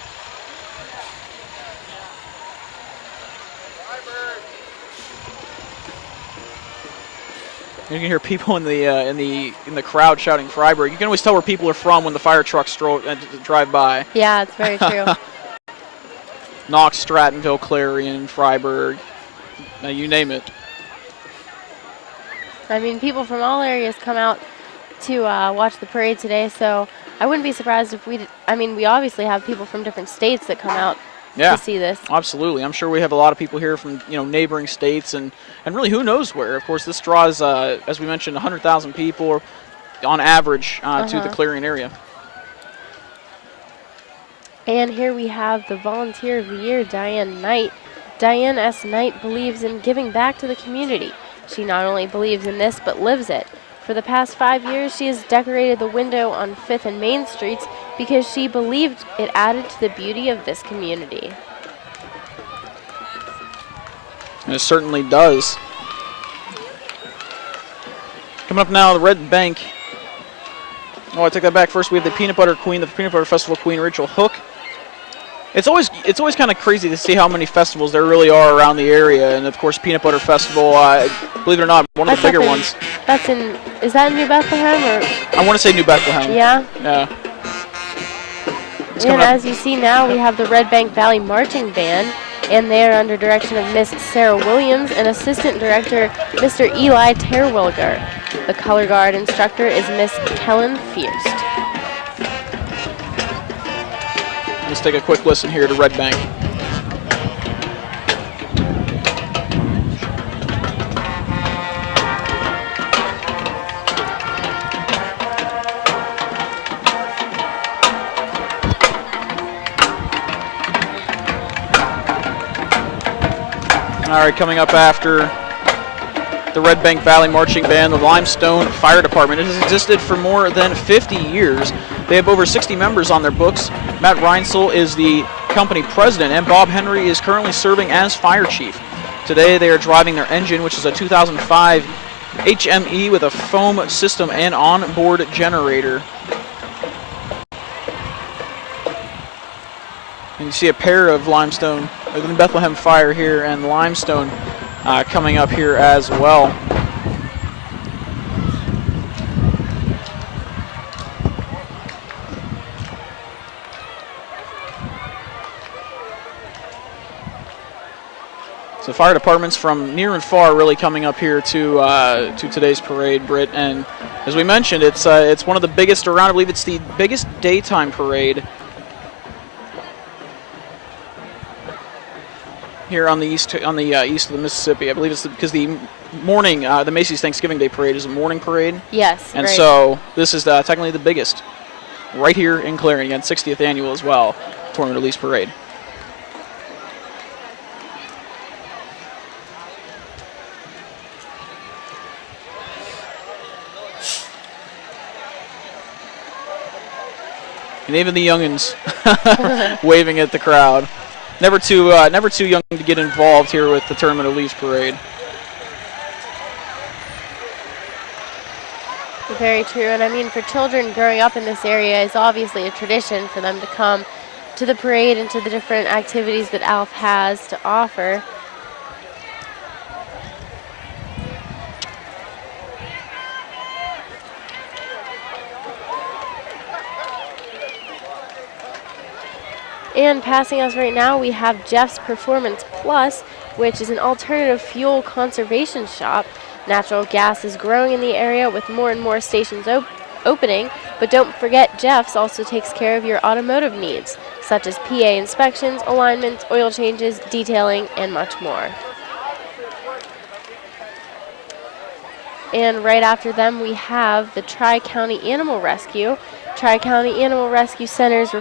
You can hear people in the crowd shouting Freiburg. You can always tell where people are from when the fire trucks drive by. Yeah, it's very true. Knox, Strattonville, Clarion, Freiburg, you name it. I mean, people from all areas come out to watch the parade today, so I wouldn't be surprised if we obviously have people from different states that come out to see this. Absolutely. I'm sure we have a lot of people here from neighboring states and really who knows where. Of course, this draws, as we mentioned, 100,000 people on average to the Clarion area. And here we have the Volunteer of the Year, Diane Knight. Diane S. Knight believes in giving back to the community. She not only believes in this, but lives it. For the past 5 years, she has decorated the window on 5th and Main Streets because she believed it added to the beauty of this community. And it certainly does. Coming up now, the Red Bank. Oh, I take that back. First, we have the Peanut Butter Queen, the Peanut Butter Festival Queen, Rachel Hook. It's always kind of crazy to see how many festivals there really are around the area, and of course, Peanut Butter Festival, believe it or not, one of the bigger ones. Is that in New Bethlehem or? I want to say New Bethlehem. Yeah. Yeah. And as you see now, we have the Red Bank Valley Marching Band, and they are under direction of Miss Sarah Williams and Assistant Director Mr. Eli Terwilger. The color guard instructor is Miss Kellen Fierst. Let's take a quick listen here to Red Bank. All right, coming up after the Red Bank Valley Marching Band, the Limestone Fire Department. It has existed for more than 50 years. They have over 60 members on their books. Matt Reinsel is the company president, and Bob Henry is currently serving as fire chief. Today they are driving their engine, which is a 2005 HME with a foam system and onboard generator. And you see a pair of Limestone, the Bethlehem Fire here, and Limestone coming up here as well. So fire departments from near and far really coming up here to today's parade, Britt. And as we mentioned, it's one of the biggest around. I believe it's the biggest daytime parade here on the east of the Mississippi. I believe it's because the morning, the Macy's Thanksgiving Day Parade is a morning parade. Yes. And so this is technically the biggest right here in Clarion, again, 60th annual as well, Tournament of Leaves Parade. And even the youngins waving at the crowd. Never too young to get involved here with the Tournament of Leaves Parade. Very true, and I mean, for children growing up in this area, it's obviously a tradition for them to come to the parade and to the different activities that ALF has to offer. And passing us right now, we have Jeff's Performance Plus, which is an alternative fuel conservation shop. Natural gas is growing in the area with more and more stations opening, but don't forget Jeff's also takes care of your automotive needs, such as PA inspections, alignments, oil changes, detailing, and much more. And right after them, we have the Tri-County Animal Rescue. Tri-County Animal Rescue Centers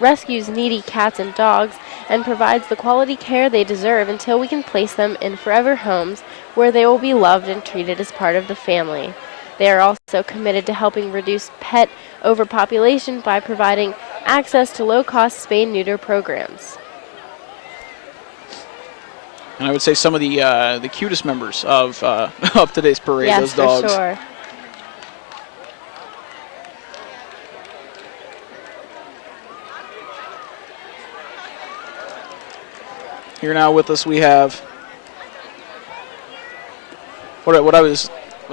rescues needy cats and dogs and provides the quality care they deserve until we can place them in forever homes where they will be loved and treated as part of the family. They are also committed to helping reduce pet overpopulation by providing access to low-cost spay-neuter programs. And I would say some of the cutest members of of today's parade, yes, those dogs. For sure. Here now with us we have what I was